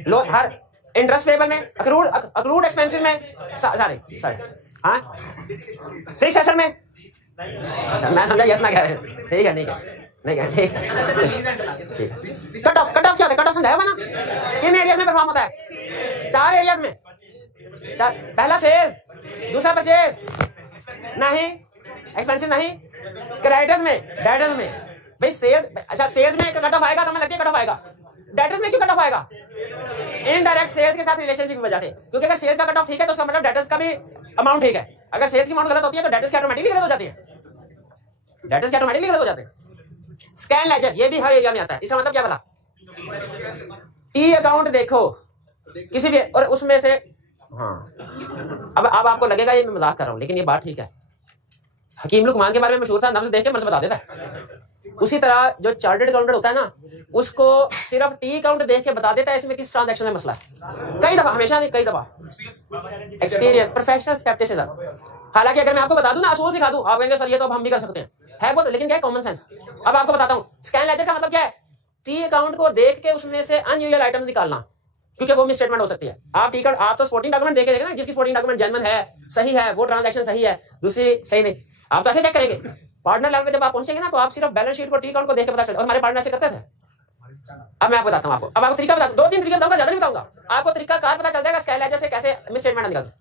लोन हर, इंटरेस्ट पेबल में, अक्रूड एक्सपेंसेस में, सारे हाँ। फिक्स एसेट में, मैं समझा यस ना कह रहे, ठीक है, नहीं है, कट ऑफ क्या है? कट ऑफ समझाया ना, किन एरियाज में परफॉर्म होता है? 4 एरियाज में। पहला सेल्स, दूसरा परचेज नहीं, एक्सपेंसिव नहीं, क्रेडिटर्स में, डेटर्स में। भाई सेल्स, अच्छा सेल्स में कट ऑफ आएगा, समझ लगती है कट ऑफ आएगा। डेटर्स में क्यों कट ऑफ आएगा? इनडायरेक्ट सेल्स के साथ रिलेशनशिप की वजह से, क्योंकि अगर सेल्स का कट ऑफ ठीक है तो उसका मतलब डेटर्स का भी अमाउंट ठीक है। अगर सेल्स की अमाउंट गलत होती है तो डेटर्स की ऑटोमेटिकली गलत हो जाती है, डेटर्स की ऑटोमेटिकली गलत हो जाते हैं। स्कैन लेजर ये भी हर एरिया में आता है। इसका मतलब क्या बोला? टी अकाउंट देखो किसी भी और उसमें से, हाँ अब आपको लगेगा ये मैं मजाक कर रहा हूं, लेकिन ये बात ठीक है। हकीम लुकमान के बारे में मशहूर था, नब्ज देख के मर्ज बता देता है। उसी तरह जो चार्टर्ड अकाउंटेंट होता है ना, उसको सिर्फ टी अकाउंट देख के बता देता है इसमें किस ट्रांजैक्शन में मसला है। कई दफा, हमेशा नहीं, कई दफा एक्सपीरियंस, प्रोफेशनल स्केप्टिसिज्म। हालांकि अगर मैं आपको बता दूं ना, असूल सिखा दूं, आप कहेंगे सर ये तो अब हम भी कर सकते हैं बहुत, लेकिन क्या है कॉमन सेंस। अब आपको बताता हूं स्कैन लेजर का मतलब क्या है। टी अकाउंट को देख के उसमें से अनयूजुअल आइटम्स निकालना, क्योंकि वो मिस स्टेटमेंट हो सकती है। आप टी कार्ड, आप तो स्पोर्टिंग डॉक्यूमेंट देखेंगे ना, जिसकी स्पोर्टिंग डॉक्यूमेंट जेन्युइन है, सही है, वो ट्रांजैक्शन सही है, दूसरी सही नहीं, आप तो ऐसे चेक करेंगे। पार्टनर लेवल पे जब आप पहुंचेंगे ना, तो आप सिर्फ बैलेंस शीट को टी अकाउंट को देख के पता चले। और हमारे पार्टनर से करते थे। अब मैं आपको बताता हूं, अब आपको तरीका बता, 2-3 तरीके बताऊंगा, ज्यादा नहीं बताऊंगा। आपको तरीका कार पता चल जाएगा स्कैन लेजर से कैसे मिस स्टेटमेंट निकलता।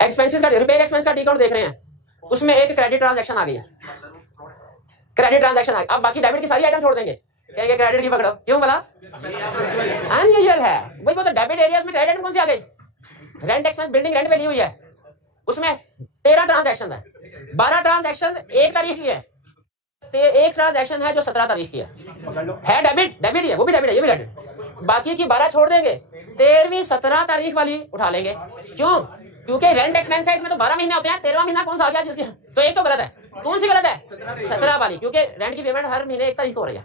एक्सपेंसेस का, रिपेयर एक्सपेंस का टी अकाउंट देख रहे हैं, उसमें एक क्रेडिट ट्रांजैक्शन आ गई है, क्रेडिट ट्रांजैक्शन आ गई। अब बाकी डेबिट की सारी आइटम छोड़ देंगे, कहेंगे क्रेडिट की पकड़ो, क्यों बोला? अनयूजुअल है। वही वो तो डेबिट एरियाज में क्रेडिट कौन सी आ गई? रेंट एक्सपेंस, बिल्डिंग रेंट पे ली हुई है, उसमें 13 ट्रांजैक्शन है, 12 ट्रांजैक्शन 1 तारीख की है, एक ट्रांजैक्शन है जो 17 तारीख की है डेबिट ही है, वो भी डेबिट है, ये भी डेबिट। बाकी की 12 छोड़ देंगे, 13वीं 17 तारीख वाली उठा लेंगे। क्यों? क्योंकि रेंट एक्सपेंस है, इसमें तो 12 महीने होते हैं, 13वां महीना कौन सा आ गया जिसकी? तो एक तो गलत है। कौन सी गलत है? 17 वाली, क्योंकि रेंट की पेमेंट हर महीने 1 तारीख को हो रही है।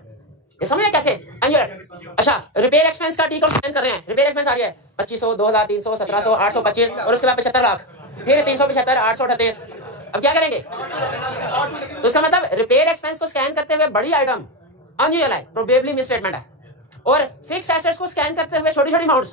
ये समझे कैसे? अच्छा, रिपेयर एक्सपेंस का टी अकाउंट स्कैन कर रहे हैं, रिपेयर एक्सपेंस आ रही है 2500, 2000, 300, 1700, 825 और उसके बाद 75 लाख, फिर 375, 838। अब क्या करेंगे? तो इसका मतलब रिपेयर एक्सपेंस को स्कैन करते हुए बड़ी आइटम अनयूजुअल है, प्रोबेबली मिस स्टेटमेंट है। और फिक्स एसेट्स को स्कैन करते हुए छोटी छोटी अमाउंट्स।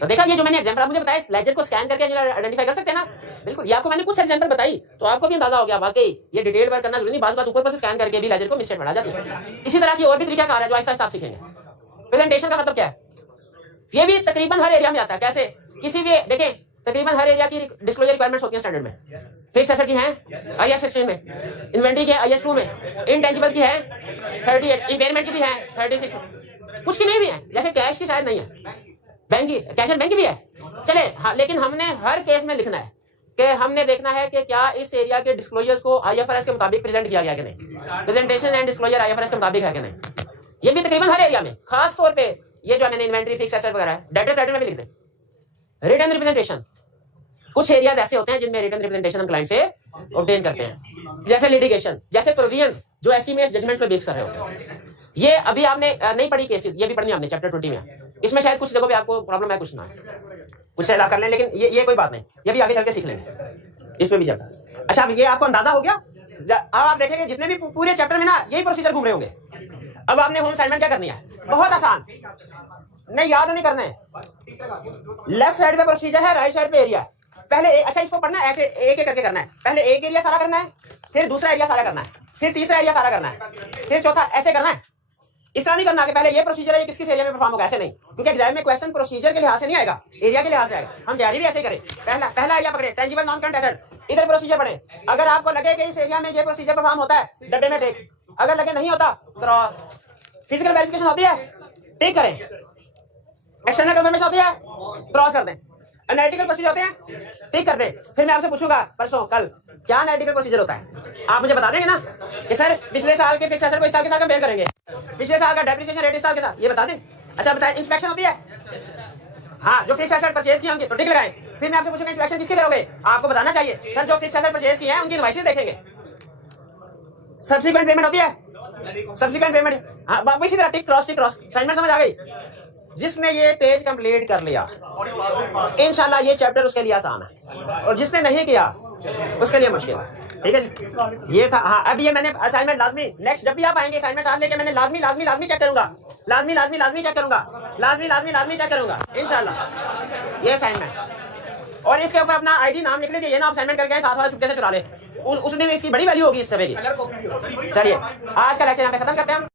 तो देखा, ये जो मैंने एग्जांपल आप मुझे बताया, लेजर को स्कैन करके आइडेंटिफाई कर सकते हैं ना। बिल्कुल, ये आपको मैंने कुछ एग्जांपल बताई, तो आपको भी अंदाजा हो गया वाकई ये डिटेल वर्क करना जरूरी नहीं, बात बात ऊपर से स्कैन करके भी लेजर को मिस स्टेटमेंट आ जाती है। इसी तरह की और भी तरीका कार है जो आहिस्ता आहिस्ता आप सीखेंगे। प्रेजेंटेशन का मतलब क्या है? ये भी तकरीबन हर एरिया में आता है। कैसे? किसी भी, देखें, तकरीबन हर एरिया की डिस्क्लोजर रिक्वायरमेंट्स होती है स्टैंडर्ड में। फिक्स एसेट की है IAS 16 में, इन्वेंटरी की है IAS 2 में, इनटेंजिबल्स की है 38, इम्पेयरमेंट की भी है 36, कुछ की नहीं भी है, जैसे कैश की शायद नहीं है, बैंक की, कैश एंड बैंक की भी है, चले हाँ। लेकिन हमने हर केस में लिखना है कि हमने देखना है कि क्या इस एरिया के डिस्क्लोजर्स को IFRS के मुताबिक प्रेजेंट किया गया कि नहीं, प्रेजेंटेशन एंड डिस्क्लोजर IFRS के मुताबिक है कि नहीं। ये भी तकरीबन हर एरिया में, खास तौर पे ये जो मैंने इन्वेंटरी, फिक्स एसेट वगैरह है, डेटर क्रेडिट में भी लिख दें। रिटर्न रिप्रेजेंटेशन, कुछ एरियाज ऐसे होते हैं जिनमें रिटर्न रिप्रेजेंटेशन हम क्लाइंट से ऑब्टेन करते हैं, जैसे लिटिगेशन, जैसे प्रोविजंस जो एस्टीमेट्स जजमेंट पे बेस कर रहे हो। ये अभी आपने नहीं पढ़ी केसेस, ये भी पढ़नी आपने चैप्टर 20 में। इसमें शायद कुछ जगहों पे आपको प्रॉब्लम है, कुछ ना कुछ इलाज कर लें, लेकिन ये कोई बात नहीं, ये भी आगे चल के सीख लेंगे इसमें भी चैप्टर। अच्छा, अब ये आपको अंदाजा हो गया। अब आप देखेंगे जितने भी पूरे चैप्टर में ना यही प्रोसीजर घूम रहे होंगे। अब आपने होम असाइनमेंट क्या करनी है, बहुत आसान, नहीं याद नहीं करना है। लेफ्ट साइड पे प्रोसीजर है, राइट साइड पे एरिया। पहले अच्छा इसको पढ़ना है, ऐसे एक एक करके करना है। पहले एक एरिया सारा करना है, फिर दूसरा एरिया सारा करना है, फिर तीसरा एरिया सारा करना है, फिर चौथा, ऐसे करना है। इस तरह नहीं करना कि पहले ये प्रोसीजर है, ये किस एरिया में परफॉर्म होगा, ऐसे नहीं, क्योंकि एग्जाम में क्वेश्चन प्रोसीजर के लिहाज से नहीं आएगा, एरिया के लिहाज से आएगा। हम तैयारी भी ऐसे ही करें, पहला एरिया पकड़े, टेंजिबल नॉन करंट एसेट, इधर प्रोसीजर पढ़े। अगर आपको लगे कि इस एरिया में ये प्रोसीजर परफॉर्म होता है, डब्बे में टिक, अगर लगे नहीं होता क्रॉस। फिजिकल वेरिफिकेशन होती है, टिक करें। एक्सटर्नल कंफर्मेशन होती है, क्रॉस कर दें। एनालिटिकल प्रोसीजर होते हैं, टिक कर दें। फिर मैं आपसे पूछूंगा परसों कल क्या एनालिटिकल प्रोसीजर होता है, आप मुझे बता देंगे ना कि सर पिछले साल के फिक्स एसेट को इस साल के साथ कंपेयर करेंगे, पिछले साल का डेप्रिसिएशन रेट इस साल के साथ, ये बता दें। अच्छा बताएं, इंस्पेक्शन होती है, हाँ, जो फिक्स एसेट परचेज किए होंगे तो टिक लगाएं। फिर मैं आपसे पूछूंगा इंस्पेक्शन किसके करोगे, आपको बताना चाहिए सर जो फिक्स एसेट परचेज किए हैं उनकी इनवॉइसेस देखेंगे। सब्सिक्वेंट पेमेंट होती है, सब्सिक्वेंट पेमेंट, हाँ इसी तरह टिक क्रॉस असाइनमेंट समझ आ गई। जिसने ये पेज कंप्लीट कर लिया इंशाल्लाह ये चैप्टर उसके लिए आसान है, और जिसने नहीं किया उसके लिए मुश्किल है। ठीक है जी, ये था। हाँ, अब ये मैंने असाइनमेंट लाजमी, नेक्स्ट जब भी आप आएंगे असाइनमेंट साथ लेके मैंने लाजमी चेक करूंगा, लाजमी चेक करूंगा, लाजमी चेक करूंगा इंशाल्लाह ये असाइनमेंट। और इसके ऊपर अपना ID नाम लिख लीजिए, ये ना असाइनमेंट करके साथ वाला छुट्टे से चुरा ले, उस दिन इसकी बड़ी वैल्यू होगी इस समय की। चलिए आज का लेक्चर यहाँ पे खत्म करते हैं हम।